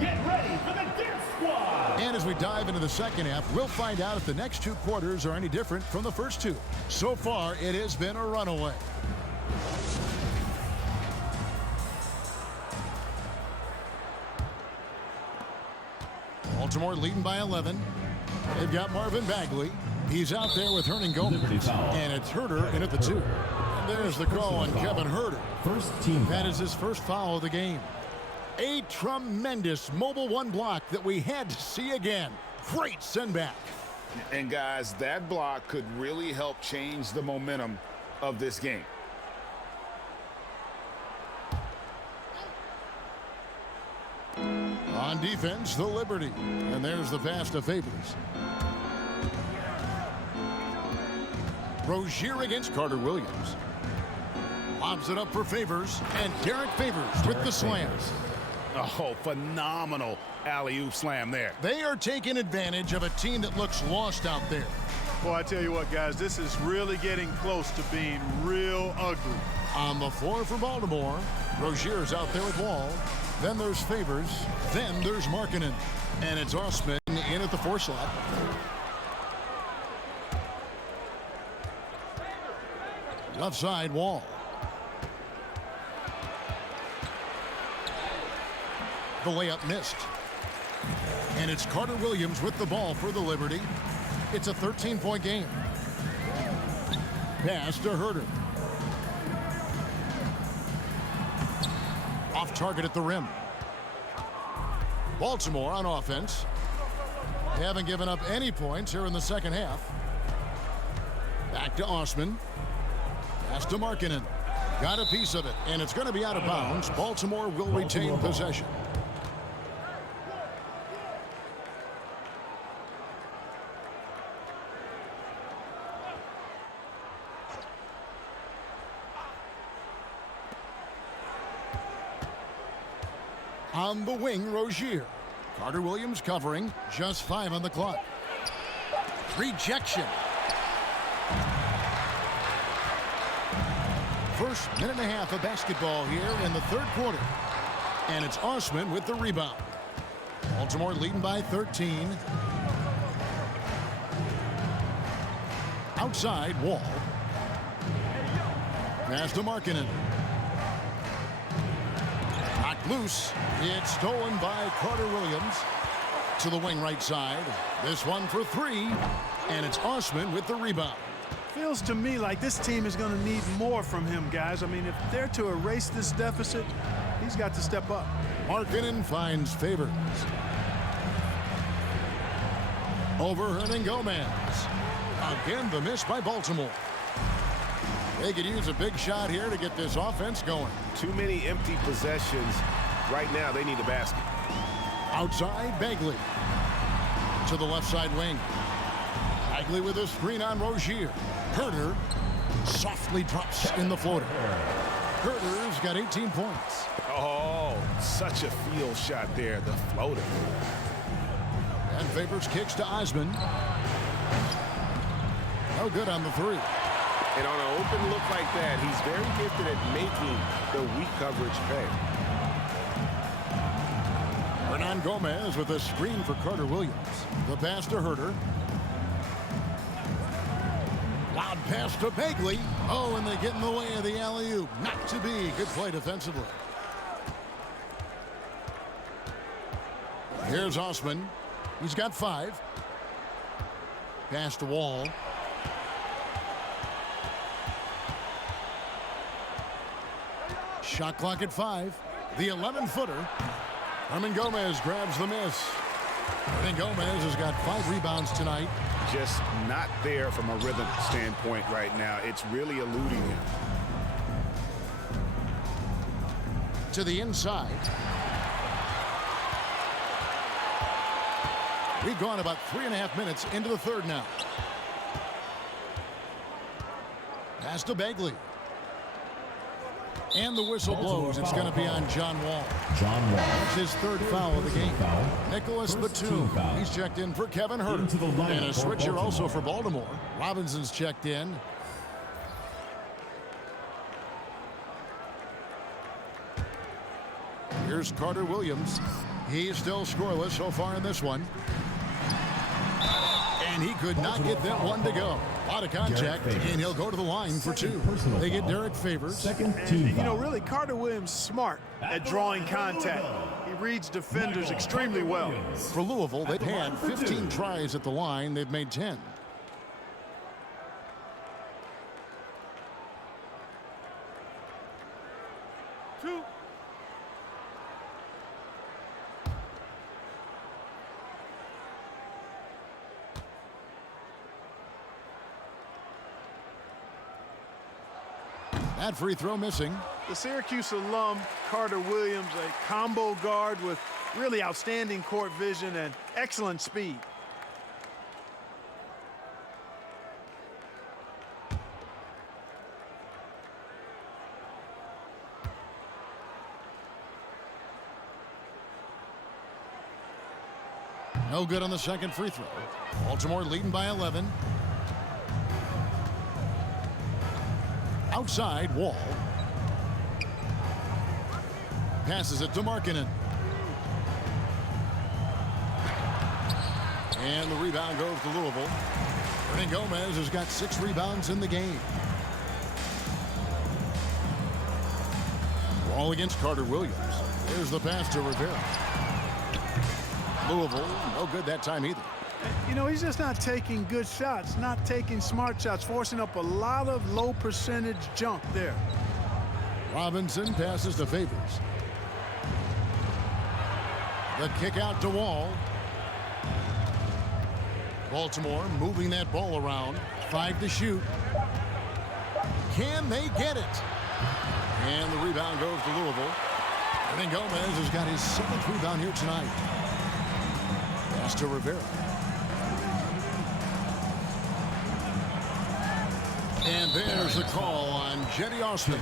Get ready for the dance squad. And as we dive into the second half, we'll find out if the next two quarters are any different from the first two. So far, it has been a runaway. Baltimore leading by 11. They've got Marvin Bagley. He's out there with Hernan Gomez. And it's Herder in at the 2. And there's the call on Kevin Herder. First team. That is his first foul of the game. A tremendous mobile one block that we had to see again. Great send back. And guys, that block could really help change the momentum of this game. On defense, the Liberty. And there's the pass to Favors. Rozier against Carter Williams. Lobs it up for Favors. And Derek Favors with the slams. Oh, phenomenal alley-oop slam there. They are taking advantage of a team that looks lost out there. Boy, I tell you what, guys, this is really getting close to being real ugly. On the floor for Baltimore, Rozier's out there with Wall. Then there's Favors. Then there's Markkanen. And it's Osman in at the 4 slot. Left side, Wall. The layup missed. And it's Carter Williams with the ball for the Liberty. It's a 13-point game. Pass to Herder. Off target at the rim. Baltimore on offense. They haven't given up any points here in the second half. Back to Osman. Pass to Markkanen. Got a piece of it, and it's going to be out of bounds. Baltimore will retain possession. On the wing, Rozier. Carter Williams covering. Just 5 on the clock. Rejection. First minute and a half of basketball here in the third quarter. And it's Osman with the rebound. Baltimore leading by 13. Outside, Wall. Pass to Markkanen. Knocked loose. It's stolen by Carter Williams. To the wing right side. This one for 3. And it's Osman with the rebound. Feels to me like this team is going to need more from him, guys. I mean, if they're to erase this deficit, he's got to step up. Markkanen finds Favors. Over Hernan Gomez. Again, the miss by Baltimore. They could use a big shot here to get this offense going. Too many empty possessions. Right now, they need a basket. Outside, Bagley. To the left side wing. Bagley with a screen on Rozier. Herder softly drops in the floater. Herder's got 18 points. Oh, such a field shot there, the floater. And Favors kicks to Osman. No good on the 3. And on an open look like that, he's very gifted at making the weak coverage pay. Hernan Gomez with a screen for Carter Williams. The pass to Herder. Loud pass to Bagley. Oh, and they get in the way of the alley-oop. Not to be. Good play defensively. Here's Osman. He's got 5. Pass to Wall. Shot clock at 5. The 11-footer. Hernan Gomez grabs the miss. Hernan Gomez has got 5 rebounds tonight. Just not there from a rhythm standpoint right now. It's really eluding him. To the inside. We've gone about 3.5 minutes into the third now. Pass to Bagley. And the whistle blows. It's going to be on John Wall. John Wall. That's his third foul of the game. Foul. Nicholas Batum. He's checked in for Kevin Herter. Into the lineup And a for switch here also Baltimore. for Baltimore. Robinson's checked in. Here's Carter Williams. He's still scoreless so far in this one. And he could not get that one to go. A lot of contact, and he'll go to the line for two. They get Derek Favors. Second And, team you know, foul. really, Carter Williams smart at drawing contact. He reads defenders extremely well. For Louisville, they've had 15 tries at the line. They've made 10. Two. That free throw missing. The Syracuse alum, Carter Williams, a combo guard with really outstanding court vision and excellent speed. No good on the second free throw. Baltimore leading by 11. Outside, Wall. Passes it to Markkanen. And the rebound goes to Louisville. Ernie Gomez has got 6 rebounds in the game. Wall against Carter Williams. There's the pass to Rivera. Louisville, no good that time either. You know, he's just not taking good shots, not taking smart shots, forcing up a lot of low percentage junk there. Robinson passes to Favors. The kick out to Wall. Baltimore moving that ball around. 5 to shoot. Can they get it? And the rebound goes to Louisville. I think Gomez has got his 7th rebound here tonight. Pass to Rivera. And there's the call on Jetty Osman.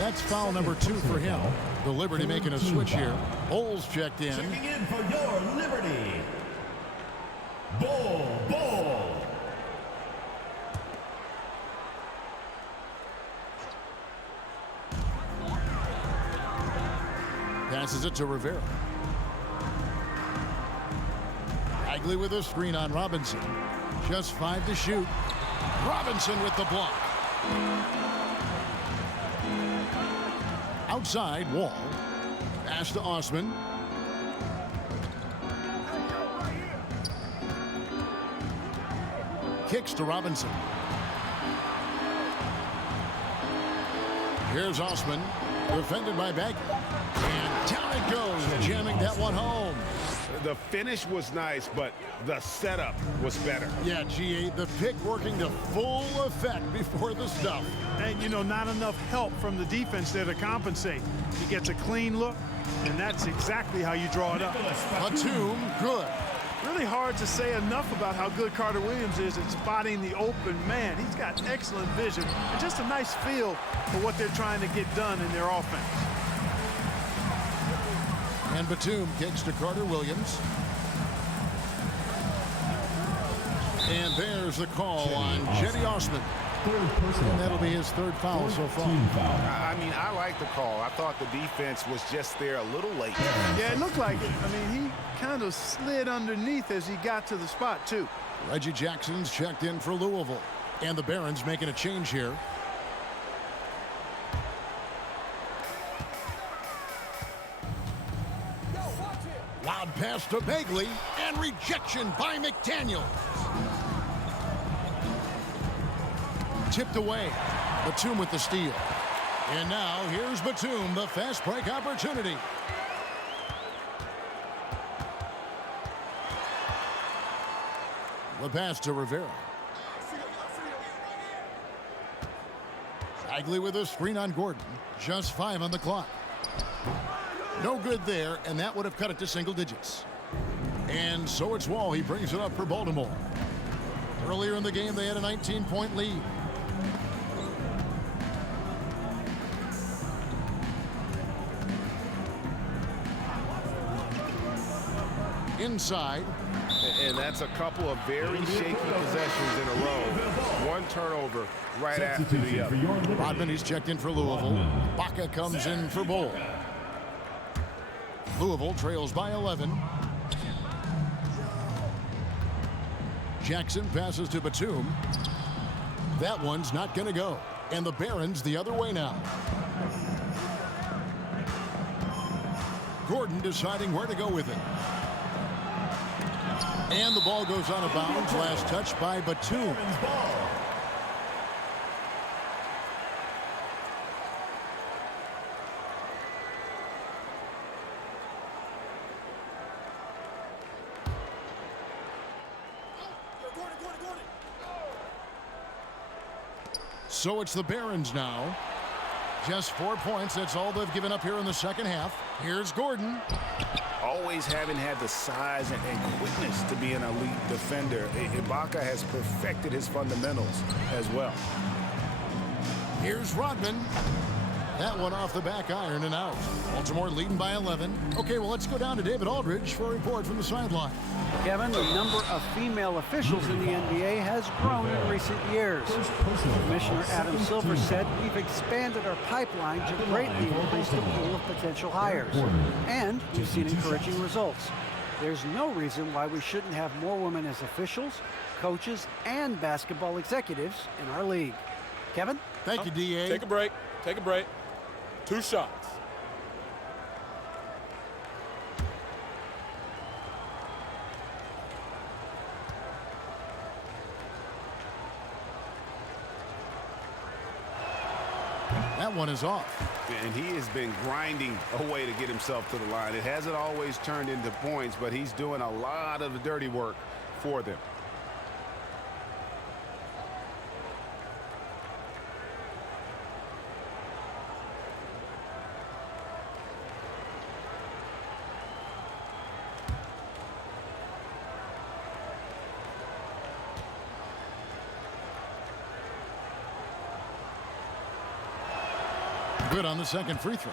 That's foul number 2 for him. The Liberty making a switch here. Bowles checked in. Checking in for your Liberty. Ball. Passes it to Rivera. Bagley with a screen on Robinson. Just 5 to shoot. Robinson with the block. Outside, Wall. Pass to Osman. Kicks to Robinson. Here's Osman. Defended by Bagley. And down it goes, jamming that one home. The finish was nice, but the setup was better. Yeah, G8, the pick working to full effect before the stuff. And, you know, not enough help from the defense there to compensate. He gets a clean look, and that's exactly how you draw it up. Batum, good. Really hard to say enough about how good Carter Williams is at spotting the open man. He's got excellent vision and just a nice feel for what they're trying to get done in their offense. And Batum kicks to Carter Williams. And there's the call on Jetty Osman. And that'll be his 3rd foul so far. I mean, I like the call. I thought the defense was just there a little late. Yeah, it looked like it. I mean, he kind of slid underneath as he got to the spot, too. Reggie Jackson's checked in for Louisville. And the Barons making a change here. Loud pass to Bagley, and rejection by McDaniel. Tipped away. Batum with the steal. And now here's Batum, the fast break opportunity. The pass to Rivera. Bagley with a screen on Gordon. Just 5 on the clock. No good there, and that would have cut it to single digits. And so it's Wall. He brings it up for Baltimore. Earlier in the game, they had a 19-point lead. inside. And that's a couple of very shaky possessions in a row. One turnover right after the other. Rodman, he's checked in for Louisville. Baca comes in for Bull. Louisville trails by 11. Jackson passes to Batum. That one's not going to go. And the Barons the other way now. Gordon deciding where to go with it. And the ball goes out of bounds. Last touch by Batum. So it's the Barons now. Just 4 points. That's all they've given up here in the second half. Here's Gordon. Always having had the size and quickness to be an elite defender, Ibaka has perfected his fundamentals as well. Here's Rodman. That one off the back iron and out. Baltimore leading by 11. Okay, well, let's go down to David Aldridge for a report from the sideline. Kevin, the number of female officials in the NBA has grown in recent years. Commissioner Adam Silver said we've expanded our pipeline to greatly increase the pool of potential hires. And we've seen encouraging results. There's no reason why we shouldn't have more women as officials, coaches, and basketball executives in our league. Kevin? Thank you, DA. Take a break. Take a break. 2 shots. That one is off. And he has been grinding away to get himself to the line. It hasn't always turned into points, but he's doing a lot of the dirty work for them. Good on the second free throw.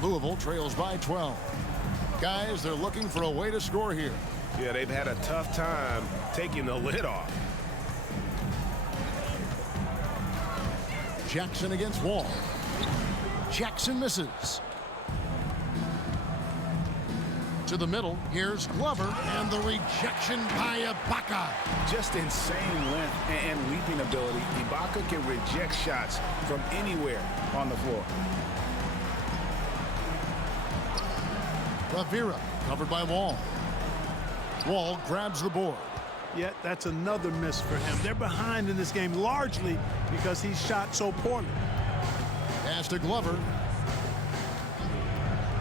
Louisville trails by 12. Guys, they're looking for a way to score here. Yeah, they've had a tough time taking the lid off. Jackson against Wall. Jackson misses. To the middle, here's Glover, and the rejection by Ibaka. Just insane length and leaping ability. Ibaka can reject shots from anywhere on the floor. Rivera covered by Wall. Wall grabs the board. Yet that's another miss for him. They're behind in this game largely because he shot so poorly. Pass to Glover.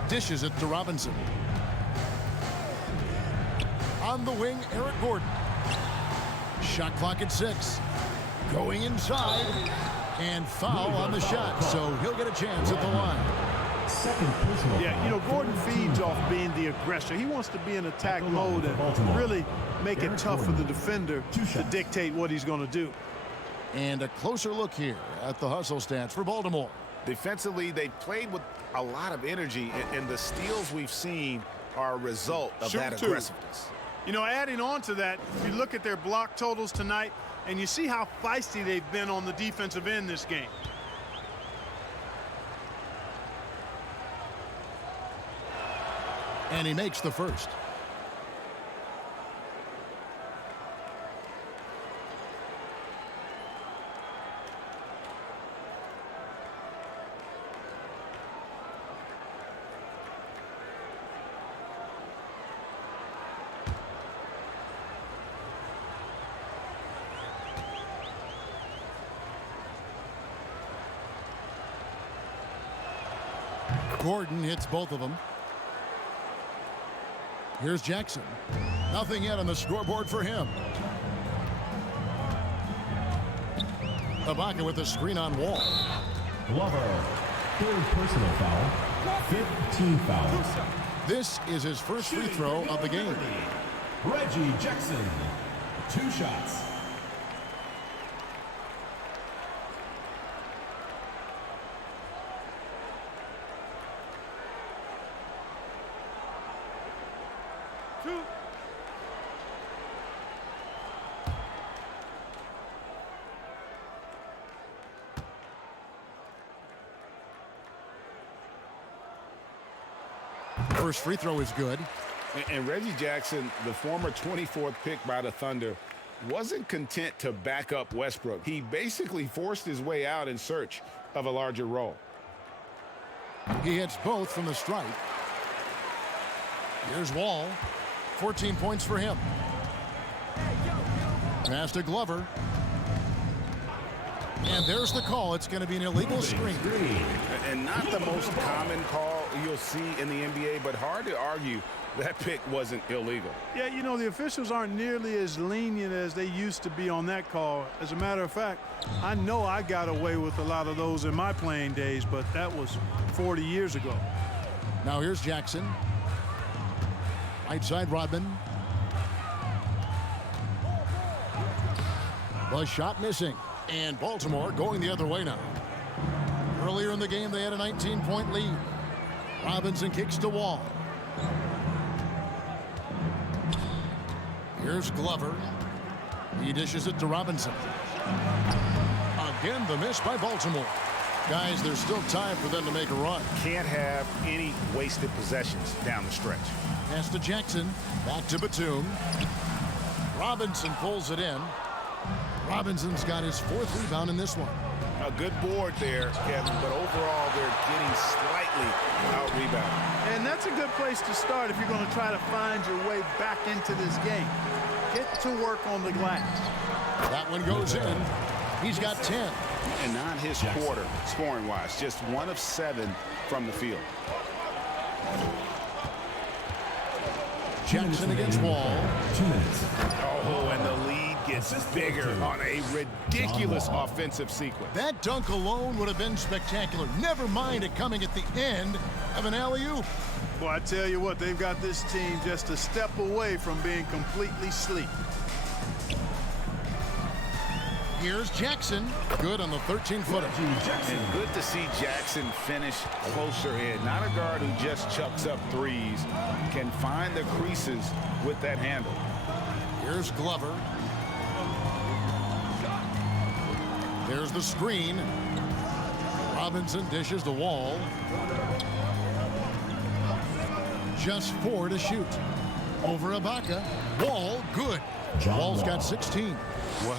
Dishes it to Robinson. On the wing, Eric Gordon. Shot clock at 6. Going inside. And foul on the shot, so he'll get a chance at the line. Yeah, you know, Gordon feeds off being the aggressor. He wants to be in attack mode and really make it tough for the defender to dictate what he's going to do. And a closer look here at the hustle stats for Baltimore. Defensively, they played with a lot of energy, and the steals we've seen are a result of that aggressiveness. You know, adding on to that, you look at their block totals tonight, and you see how feisty they've been on the defensive end this game. And he makes the first. Gordon hits both of them. Here's Jackson. Nothing yet on the scoreboard for him. Ibaka with the screen on Wall. Glover, 3rd personal foul, 15 fouls. This is his first free throw of the game. Reggie Jackson, 2 shots. First free throw is good. And Reggie Jackson, the former 24th pick by the Thunder, wasn't content to back up Westbrook. He basically forced his way out in search of a larger role. He hits both from the stripe. Here's Wall. 14 points for him. Pass to Glover. And there's the call. It's going to be an illegal screen. And not the most common call you'll see in the NBA, but hard to argue that pick wasn't illegal. Yeah, you know, the officials aren't nearly as lenient as they used to be on that call. As a matter of fact, I know I got away with a lot of those in my playing days, but that was 40 years ago. Now here's Jackson. Right side, Rodman. The shot missing. And Baltimore going the other way now. Earlier in the game, they had a 19-point lead. Robinson kicks to Wall. Here's Glover. He dishes it to Robinson. Again, the miss by Baltimore. Guys, there's still time for them to make a run. Can't have any wasted possessions down the stretch. Pass to Jackson. Back to Batum. Robinson pulls it in. Robinson's got his 4th rebound in this one. A good board there, Kevin, but overall they're getting slightly out-rebounded. And that's a good place to start if you're going to try to find your way back into this game. Get to work on the glass. That one goes in. He's got 10. And not his quarter, scoring-wise. Just 1 of 7 from the field. Jackson against Wall. 2 minutes. Oh, and the lead gets bigger on a ridiculous offensive sequence. That dunk alone would have been spectacular. Never mind it coming at the end of an alley-oop. Well, I tell you what, they've got this team just a step away from being completely asleep. Here's Jackson. Good on the 13-footer. And good to see Jackson finish closer in. Not a guard who just chucks up threes. Can find the creases with that handle. Here's Glover. There's the screen. Robinson dishes the Wall. Just 4 to shoot. Over Ibaka. Wall, good. Wall's got 16. Well,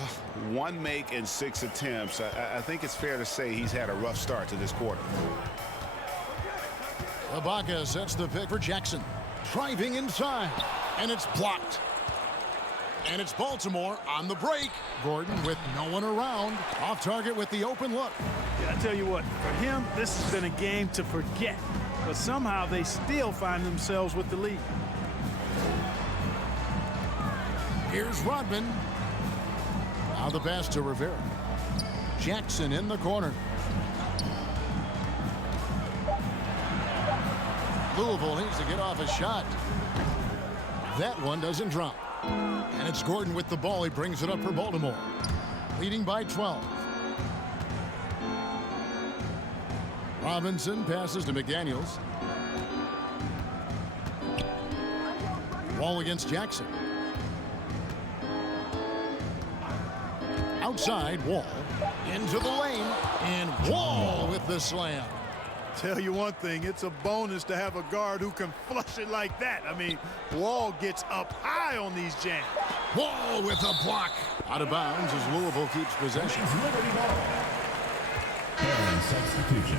1 make and 6 attempts. I think it's fair to say he's had a rough start to this quarter. Ibaka sets the pick for Jackson. Driving inside. And it's blocked. And it's Baltimore on the break. Gordon with no one around. Off target with the open look. Yeah, I tell you what, for him, this has been a game to forget. But somehow they still find themselves with the lead. Here's Rodman. Now the pass to Rivera. Jackson in the corner. Louisville needs to get off a shot. That one doesn't drop. And it's Gordon with the ball. He brings it up for Baltimore. Leading by 12. Robinson passes to McDaniels. Wall against Jackson. Outside, Wall. Into the lane. And Wall with the slam. Tell you one thing, it's a bonus to have a guard who can flush it like that. I mean, Wall gets up high on these jams. Wall with a block. Out of bounds as Louisville keeps possession. Liberty ball. And substitution.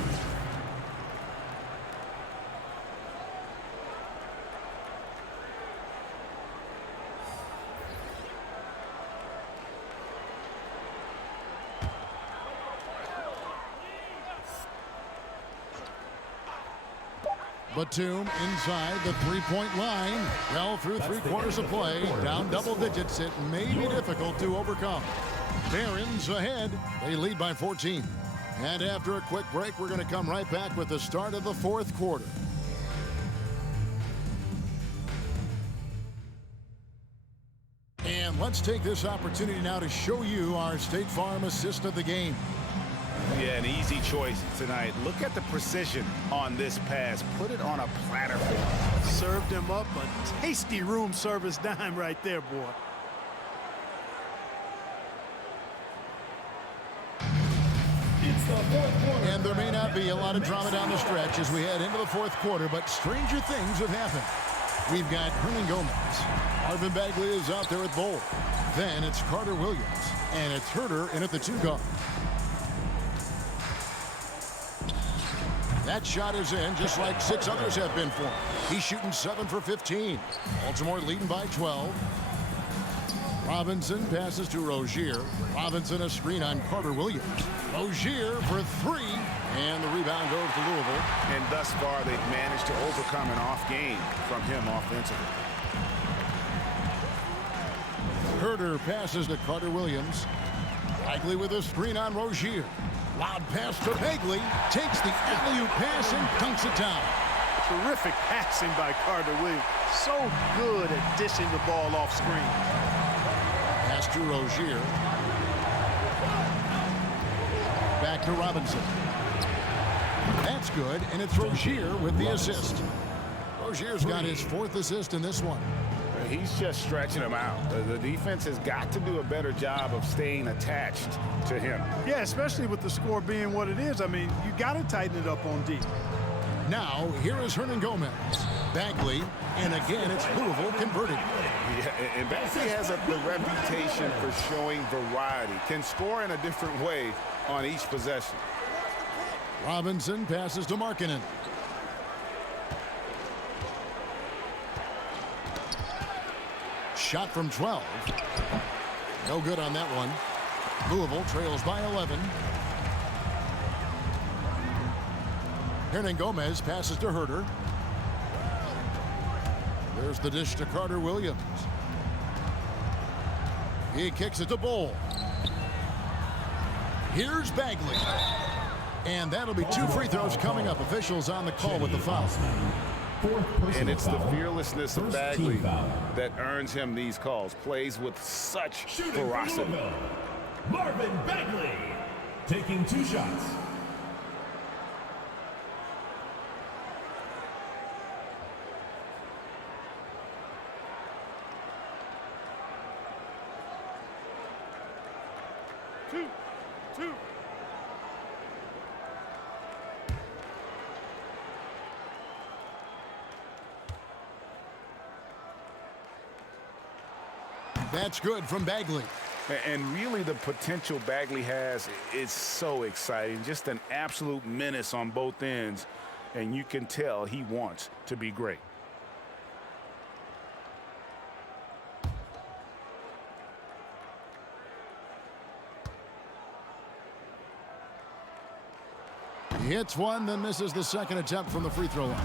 Batum inside the three-point line. Well, through 3 quarters of play, down double digits, it may be difficult to overcome. Barons ahead. They lead by 14. And after a quick break, we're going to come right back with the start of the 4th quarter. And let's take this opportunity now to show you our State Farm assist of the game. Yeah, an easy choice tonight. Look at the precision on this pass. Put it on a platter for him. Served him up a tasty room service dime right there, boy. It's And there may not be a lot of drama down the stretch as we head into the fourth quarter, but stranger things have happened. We've got Hernan Gomez. Marvin Bagley is out there at Bowl. Then it's Carter Williams. And it's Herder in at the 2 guard. That shot is in, just like 6 others have been for him. He's shooting 7 for 15. Baltimore leading by 12. Robinson passes to Rozier. Robinson a screen on Carter Williams. Rozier for 3. And the rebound goes to Louisville. And thus far, they've managed to overcome an off game from him offensively. Herder passes to Carter Williams. Bagley with a screen on Rozier. Loud pass to Bagley. Takes the alley-oop pass and dunks it down. Terrific passing by Carter Williams. So good at dishing the ball off screen. Pass to Rozier. Back to Robinson. That's good, and it's Rozier with the assist. Rozier's got his 4th assist in this one. He's just stretching him out. The defense has got to do a better job of staying attached to him. Yeah, especially with the score being what it is. I mean, you got to tighten it up on D. Now, here is Hernan Gomez. Bagley, and again, it's Louisville converting. Yeah, and Bagley has the reputation for showing variety. Can score in a different way on each possession. Robinson passes to Markkanen. Shot from 12. No good on that one. Louisville trails by 11. Hernan Gomez passes to Herder. There's the dish to Carter Williams. He kicks it to Bowl. Here's Bagley. And that'll be 2 free throws coming up. Officials on the call with the foul. And it's the fearlessness of Bagley that earns him these calls. Plays with such ferocity. Marvin Bagley taking 2 shots. Two. That's good from Bagley. And really the potential Bagley has is so exciting. Just an absolute menace on both ends. And you can tell he wants to be great. He hits one, then misses the second attempt from the free throw line.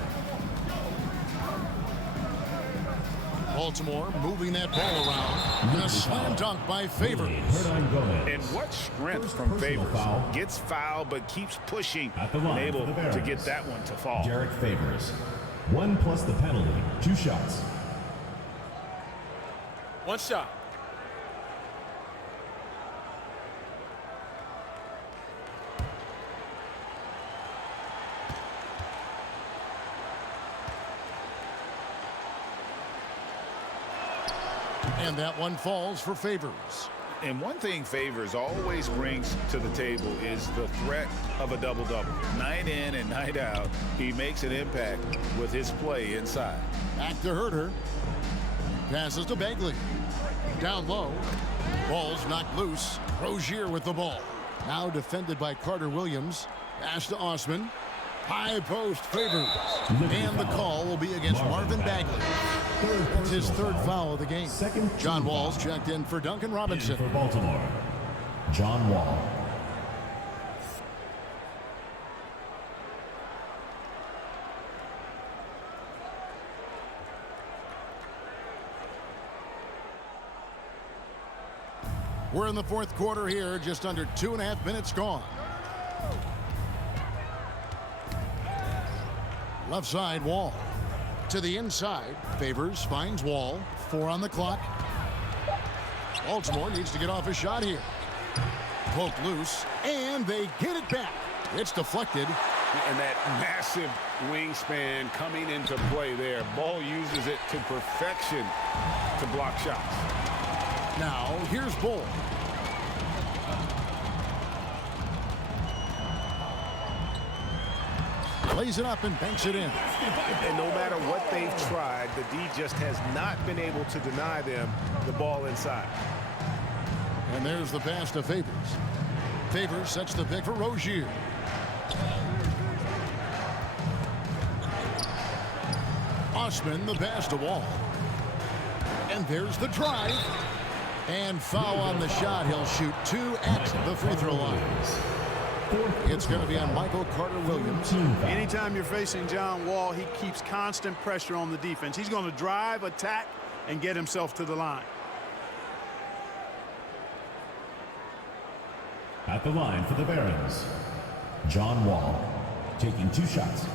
Baltimore moving that ball around. And a slam dunk by Favors. And what strength from Favors. Gets fouled, but keeps pushing. And able to get that one to fall. Jarrett Favors. 1 plus the penalty. 2 shots. 1 shot. And that one falls for Favors. And one thing Favors always brings to the table is the threat of a double-double. Night in and night out, he makes an impact with his play inside. Back to Herder. Passes to Bagley. Down low. Ball's knocked loose. Rozier with the ball. Now defended by Carter Williams. Pass to Osman. High post Favors. And the call will be against Marvin Bagley. That's his 3rd foul of the game. John Wall's checked in for Duncan Robinson. For Baltimore, John Wall. We're in the 4th quarter here, just under 2.5 minutes gone. Left side, Wall. To the inside, Favors finds Wall. 4 on the clock. Baltimore needs to get off a shot here. Poked loose, and they get it back. It's deflected. And that massive wingspan coming into play there. Ball uses it to perfection to block shots. Now, here's Bull. lays it up and banks it in. And no matter what they've tried, the D just has not been able to deny them the ball inside. And there's the pass to Favors. Favors sets the pick for Rozier. Osman the pass to Wall. And there's the drive. And foul on the shot. He'll shoot 2 at the free throw line. It's going to be on Michael Carter-Williams. Anytime you're facing John Wall, he keeps constant pressure on the defense. He's going to drive, attack, and get himself to the line. At the line for the Barons, John Wall, taking 2 shots.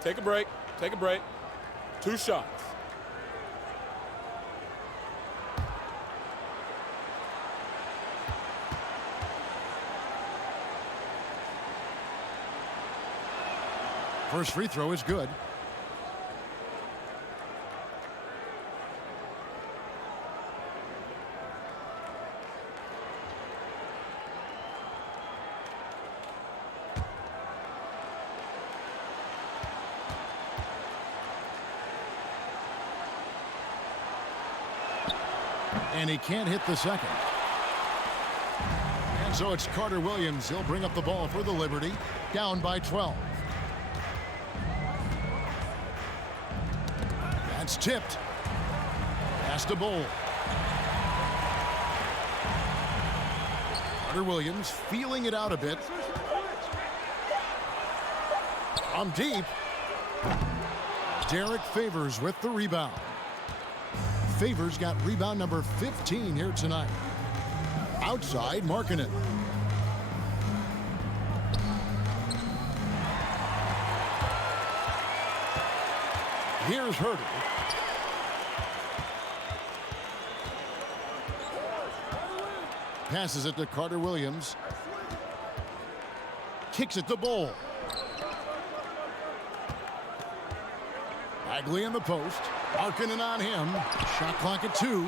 Take a break. Take a break. 2 shots. First free throw is good. And he can't hit the second. And so it's Carter-Williams. He'll bring up the ball for the Liberty. Down by 12. That's tipped. Pass to Bull. Carter-Williams feeling it out a bit. From deep. Derek Favors with the rebound. Favors got rebound number 15 here tonight. Outside, Markkanen. Here's Herter. Passes it to Carter-Williams. Kicks it to Bull. Bagley in the post. Markkanen on him. Shot clock at 2.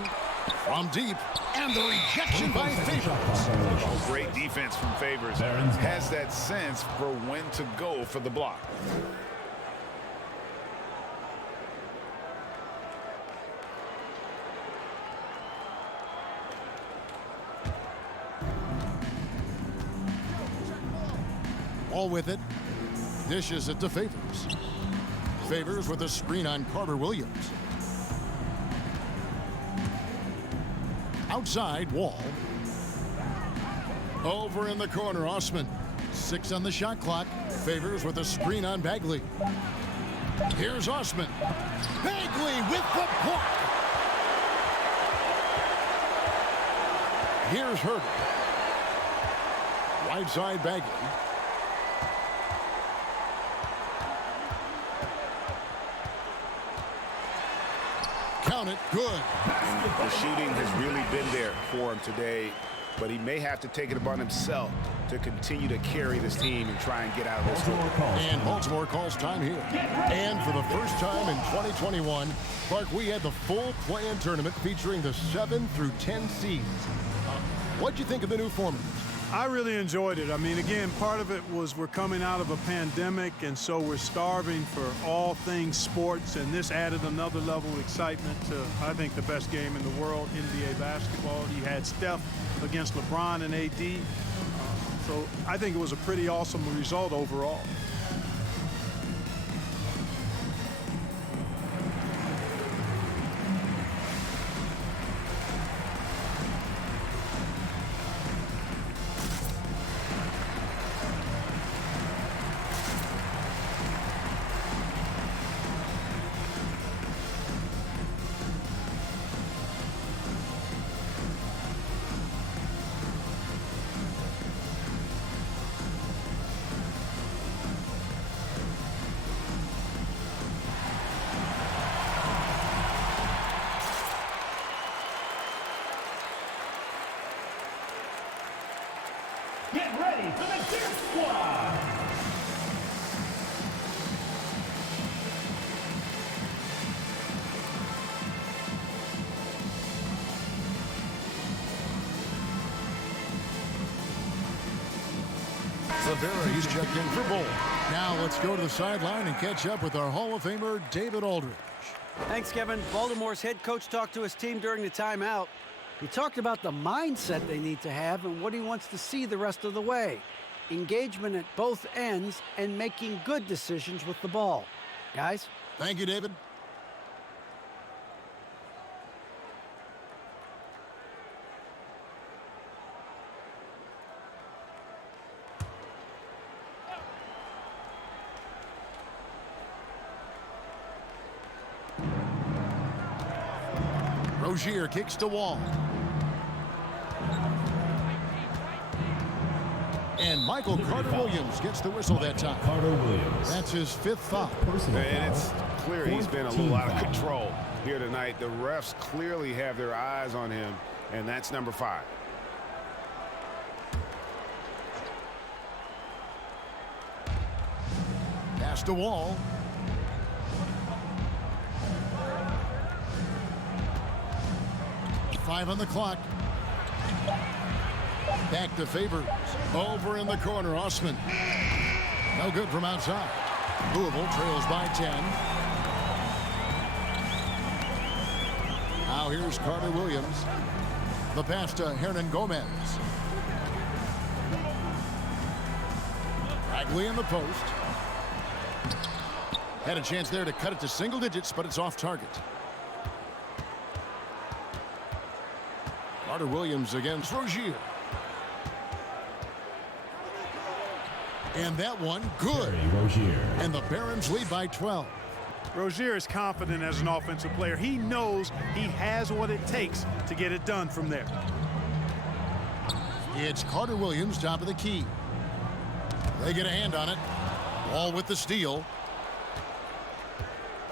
From deep. And the rejection by Favors. Oh, great defense from Favors. Has that sense for when to go for the block. All with it. Dishes it to Favors. Favors with a screen on Carter-Williams. Outside, Wall. Over in the corner, Osman. 6 on the shot clock. Favors with a screen on Bagley. Here's Osman. Bagley with the block. Here's Herter. Right side, Bagley. Count it. Good. The shooting has really been there for him today, but he may have to take it upon himself to continue to carry this team and try and get out of this hole. And Baltimore calls time here. And for the first time in 2021, Clark, we had the full play-in tournament featuring the 7 through 10 seeds. What'd you think of the new format? I really enjoyed it. I mean, again, part of it was we're coming out of a pandemic, and so we're starving for all things sports, and this added another level of excitement to, I think, the best game in the world, NBA basketball. You had Steph against LeBron and AD. So I think it was a pretty awesome result overall. Get ready for the Dip Squad! Rivera, he's checked in for Bull. Now let's go to the sideline and catch up with our Hall of Famer, David Aldridge. Thanks, Kevin. Baltimore's head coach talked to his team during the timeout. He talked about the mindset they need to have and what he wants to see the rest of the way. Engagement at both ends and making good decisions with the ball. Guys? Thank you, David. Rozier kicks to Wall. And Michael Carter-Williams gets the whistle that time. Carter-Williams. That's his 5th foul. And it's clear he's been a little out of control here tonight. The refs clearly have their eyes on him, and that's number 5. Pass to Wall. Five on the clock. Back to Favors. Over in the corner, Osman. No good from outside. Louisville trails by 10. Now here's Carter-Williams. The pass to Hernan Gomez. Bagley in the post. Had a chance there to cut it to single digits, but it's off target. Carter-Williams against Rozier. And that one, good. And the Barons lead by 12. Rozier is confident as an offensive player. He knows he has what it takes to get it done from there. It's Carter-Williams, top of the key. They get a hand on it. Wall with the steal.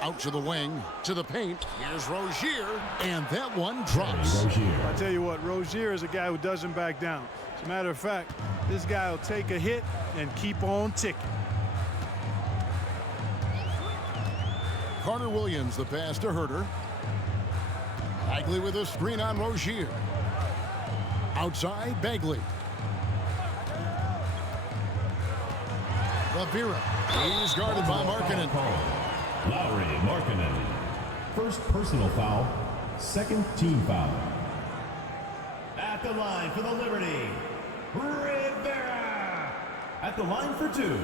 Out to the wing, to the paint. Here's Rozier, and that one drops. I tell you what, Rozier is a guy who doesn't back down. As a matter of fact, this guy will take a hit and keep on ticking. Carter-Williams, the pass to Herter. Bagley with a screen on Rozier. Outside, Bagley. Rivera. He's guarded by Markkanen. Lowry Markkanen. First personal foul, second team foul. At the line for the Liberty, Rivera. At the line for 2. 2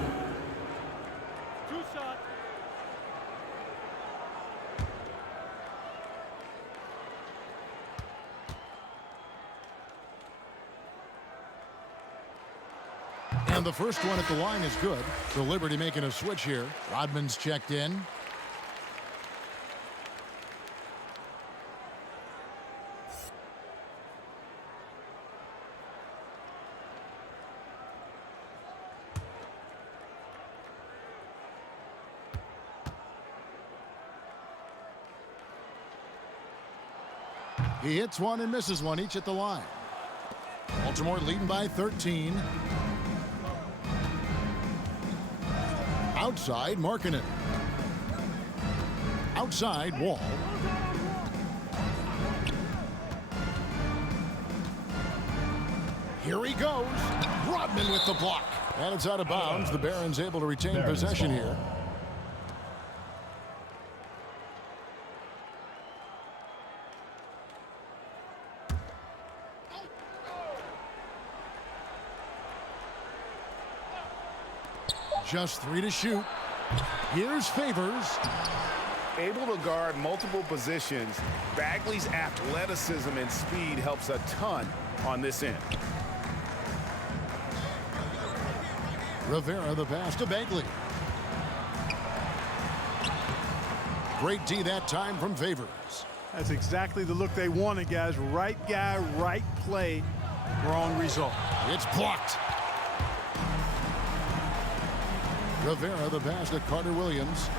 shots. And the first one at the line is good. So Liberty making a switch here. Rodman's checked in. He hits one and misses one, each at the line. Baltimore leading by 13. Outside, Markkanen. Outside, Wall. Here he goes. Rodman with the block. And it's out of bounds. The Barons able to retain possession here. Just 3 to shoot. Here's Favors. Able to guard multiple positions. Bagley's athleticism and speed helps a ton on this end. Rivera, the pass to Bagley. Great D that time from Favors. That's exactly the look they wanted, guys. Right guy, right play, wrong result. It's blocked. Rivera, the pass to Carter-Williams.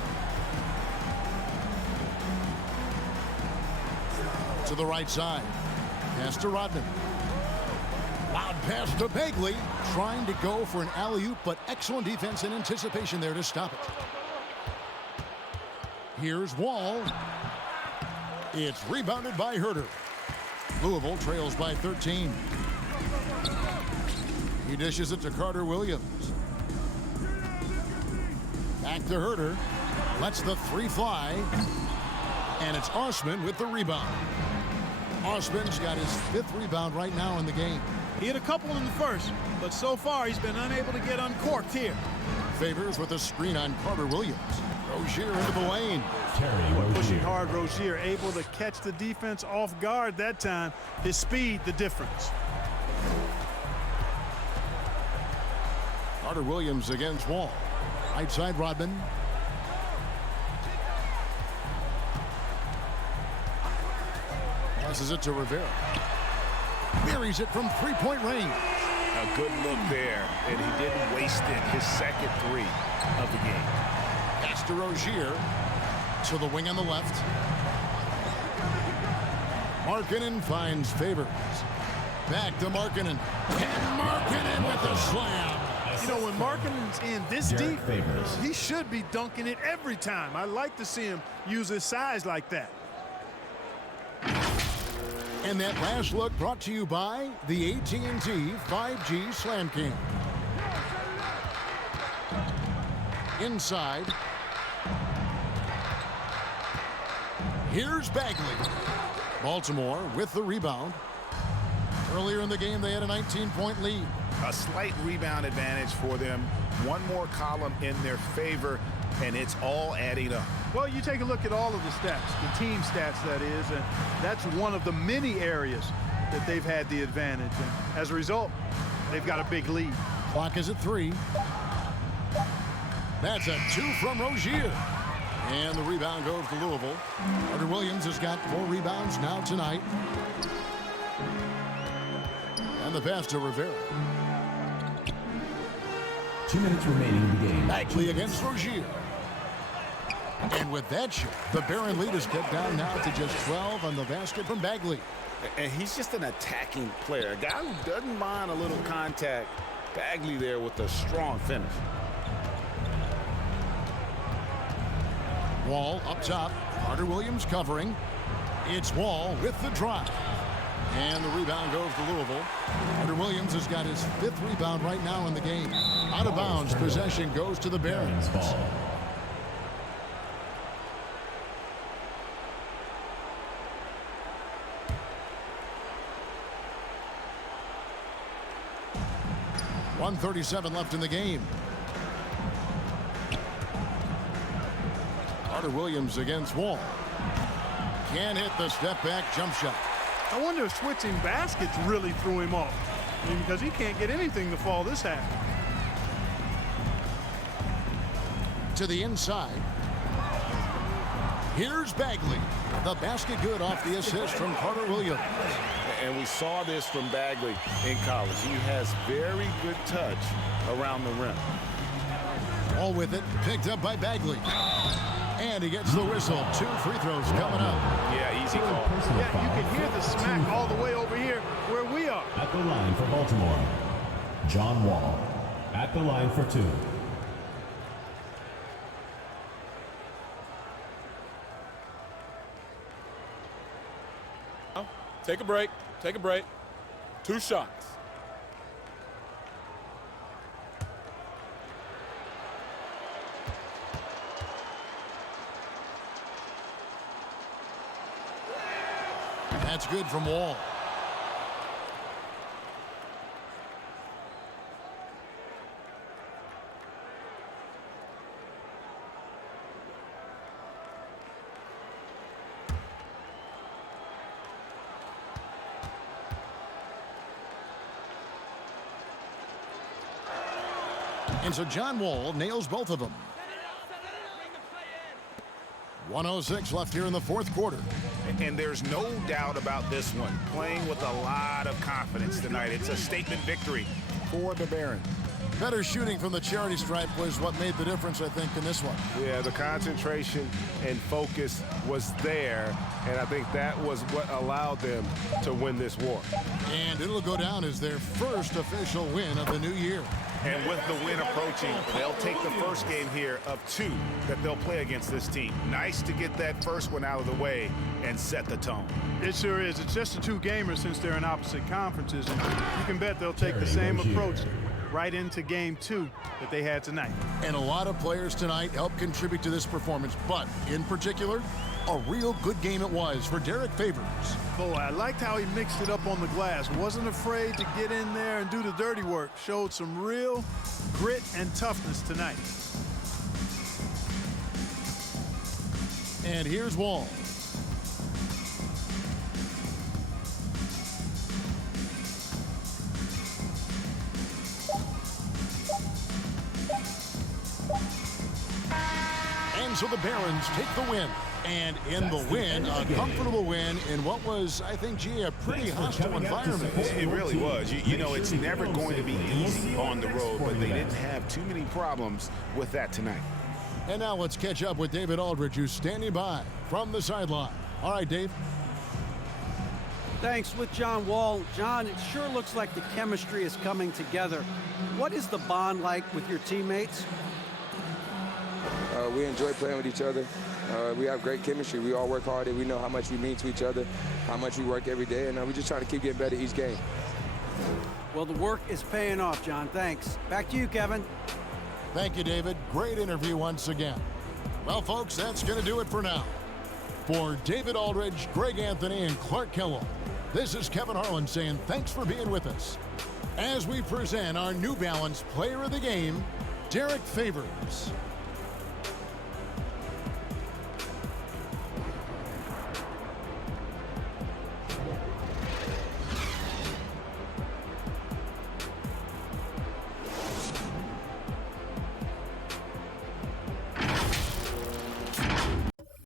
To the right side. Pass to Rodman. Loud pass to Bagley. Trying to go for an alley-oop, but excellent defense and anticipation there to stop it. Here's Wall. It's rebounded by Herter. Louisville trails by 13. He dishes it to Carter-Williams. Back to Herter. Lets the three fly. And it's Osman with the rebound. Osman's got his 5th rebound right now in the game. He had a couple in the first, but so far he's been unable to get uncorked here. Favors with a screen on Carter Williams. Rozier into the lane. Pushing hard, Rozier able to catch the defense off guard that time. His speed, the difference. Carter Williams against Wall. Right side, Rodman. Passes it to Rivera. Buries it from three-point range. A good look there, and he didn't waste it. His second 3 of the game. Pass to Rozier. To the wing on the left. Markkanen finds Favors. Back to Markkanen. And Markkanen with the slam. You know, when Markkanen's in this deep, he should be dunking it every time. I like to see him use his size like that. And that last look brought to you by the AT&T 5G Slam King. Inside. Here's Bagley. Baltimore with the rebound. Earlier in the game, they had a 19-point lead. A slight rebound advantage for them. One more column in their favor, and it's all adding up. Well, you take a look at all of the stats, the team stats, that is, and that's one of the many areas that they've had the advantage. And as a result, they've got a big lead. Clock is at 3. That's a 2 from Rozier. And the rebound goes to Louisville. Carter Williams has got 4 rebounds now tonight. And the pass to Rivera. 2 minutes remaining in the game. Bagley against Rozier. And with that shot, the Barron lead is cut down now to just 12 on the basket from Bagley. And he's just an attacking player. A guy who doesn't mind a little contact. Bagley there with a strong finish. Wall up top. Carter Williams covering. It's Wall with the drive. And the rebound goes to Louisville. Carter Williams has got his 5th rebound right now in the game. Out of bounds. Possession goes to the Barons. .137 left in the game. Carter Williams against Wall. Can't hit the step-back jump shot. I wonder if switching baskets really threw him off. I mean, because he can't get anything to fall this half. To the inside. Here's Bagley. The basket good off the assist from Carter Williams. And we saw this from Bagley in college. He has very good touch around the rim. All with it, picked up by Bagley. And he gets the whistle. 2 free throws coming up. Yeah, easy call. Yeah, you can hear the smack all the way over here where we are. At the line for Baltimore, John Wall. At the line for 2. Take a break. Take a break. 2 shots. That's good from Wall. And so John Wall nails both of them. 1:06 left here in the 4th quarter. And there's no doubt about this one. Playing with a lot of confidence tonight. It's a statement victory for the Barons. Better shooting from the charity stripe was what made the difference, I think, in this one. Yeah, the concentration and focus was there, and I think that was what allowed them to win this war. And it'll go down as their first official win of the new year. And with the win approaching, they'll take the first game here of 2 that they'll play against this team. Nice to get that first one out of the way and set the tone. It sure is. It's just a 2-gamer since they're in opposite conferences, and you can bet they'll take the same approach right into game 2 that they had tonight. And a lot of players tonight helped contribute to this performance, but in particular, a real good game it was for Derek Favors. Boy, I liked how he mixed it up on the glass. Wasn't afraid to get in there and do the dirty work. Showed some real grit and toughness tonight. And here's Wall. And so the Barons take the win. And in the win, a comfortable win in what was, I think, gee, a pretty hostile environment. It really was. You know, it's never going to be easy on the road, but they didn't have too many problems with that tonight. And now let's catch up with David Aldridge, who's standing by from the sideline. All right, Dave. Thanks. With John Wall. John, it sure looks like the chemistry is coming together. What is the bond like with your teammates? We enjoy playing with each other. We have great chemistry. We all work hard, and we know how much we mean to each other, how much we work every day, and we just try to keep getting better each game. Well, the work is paying off, John. Thanks. Back to you, Kevin. Thank you, David. Great interview once again. Well, folks, that's going to do it for now. For David Aldridge, Greg Anthony, and Clark Kellogg, this is Kevin Harlan saying thanks for being with us as we present our New Balance Player of the Game, Derek Favors.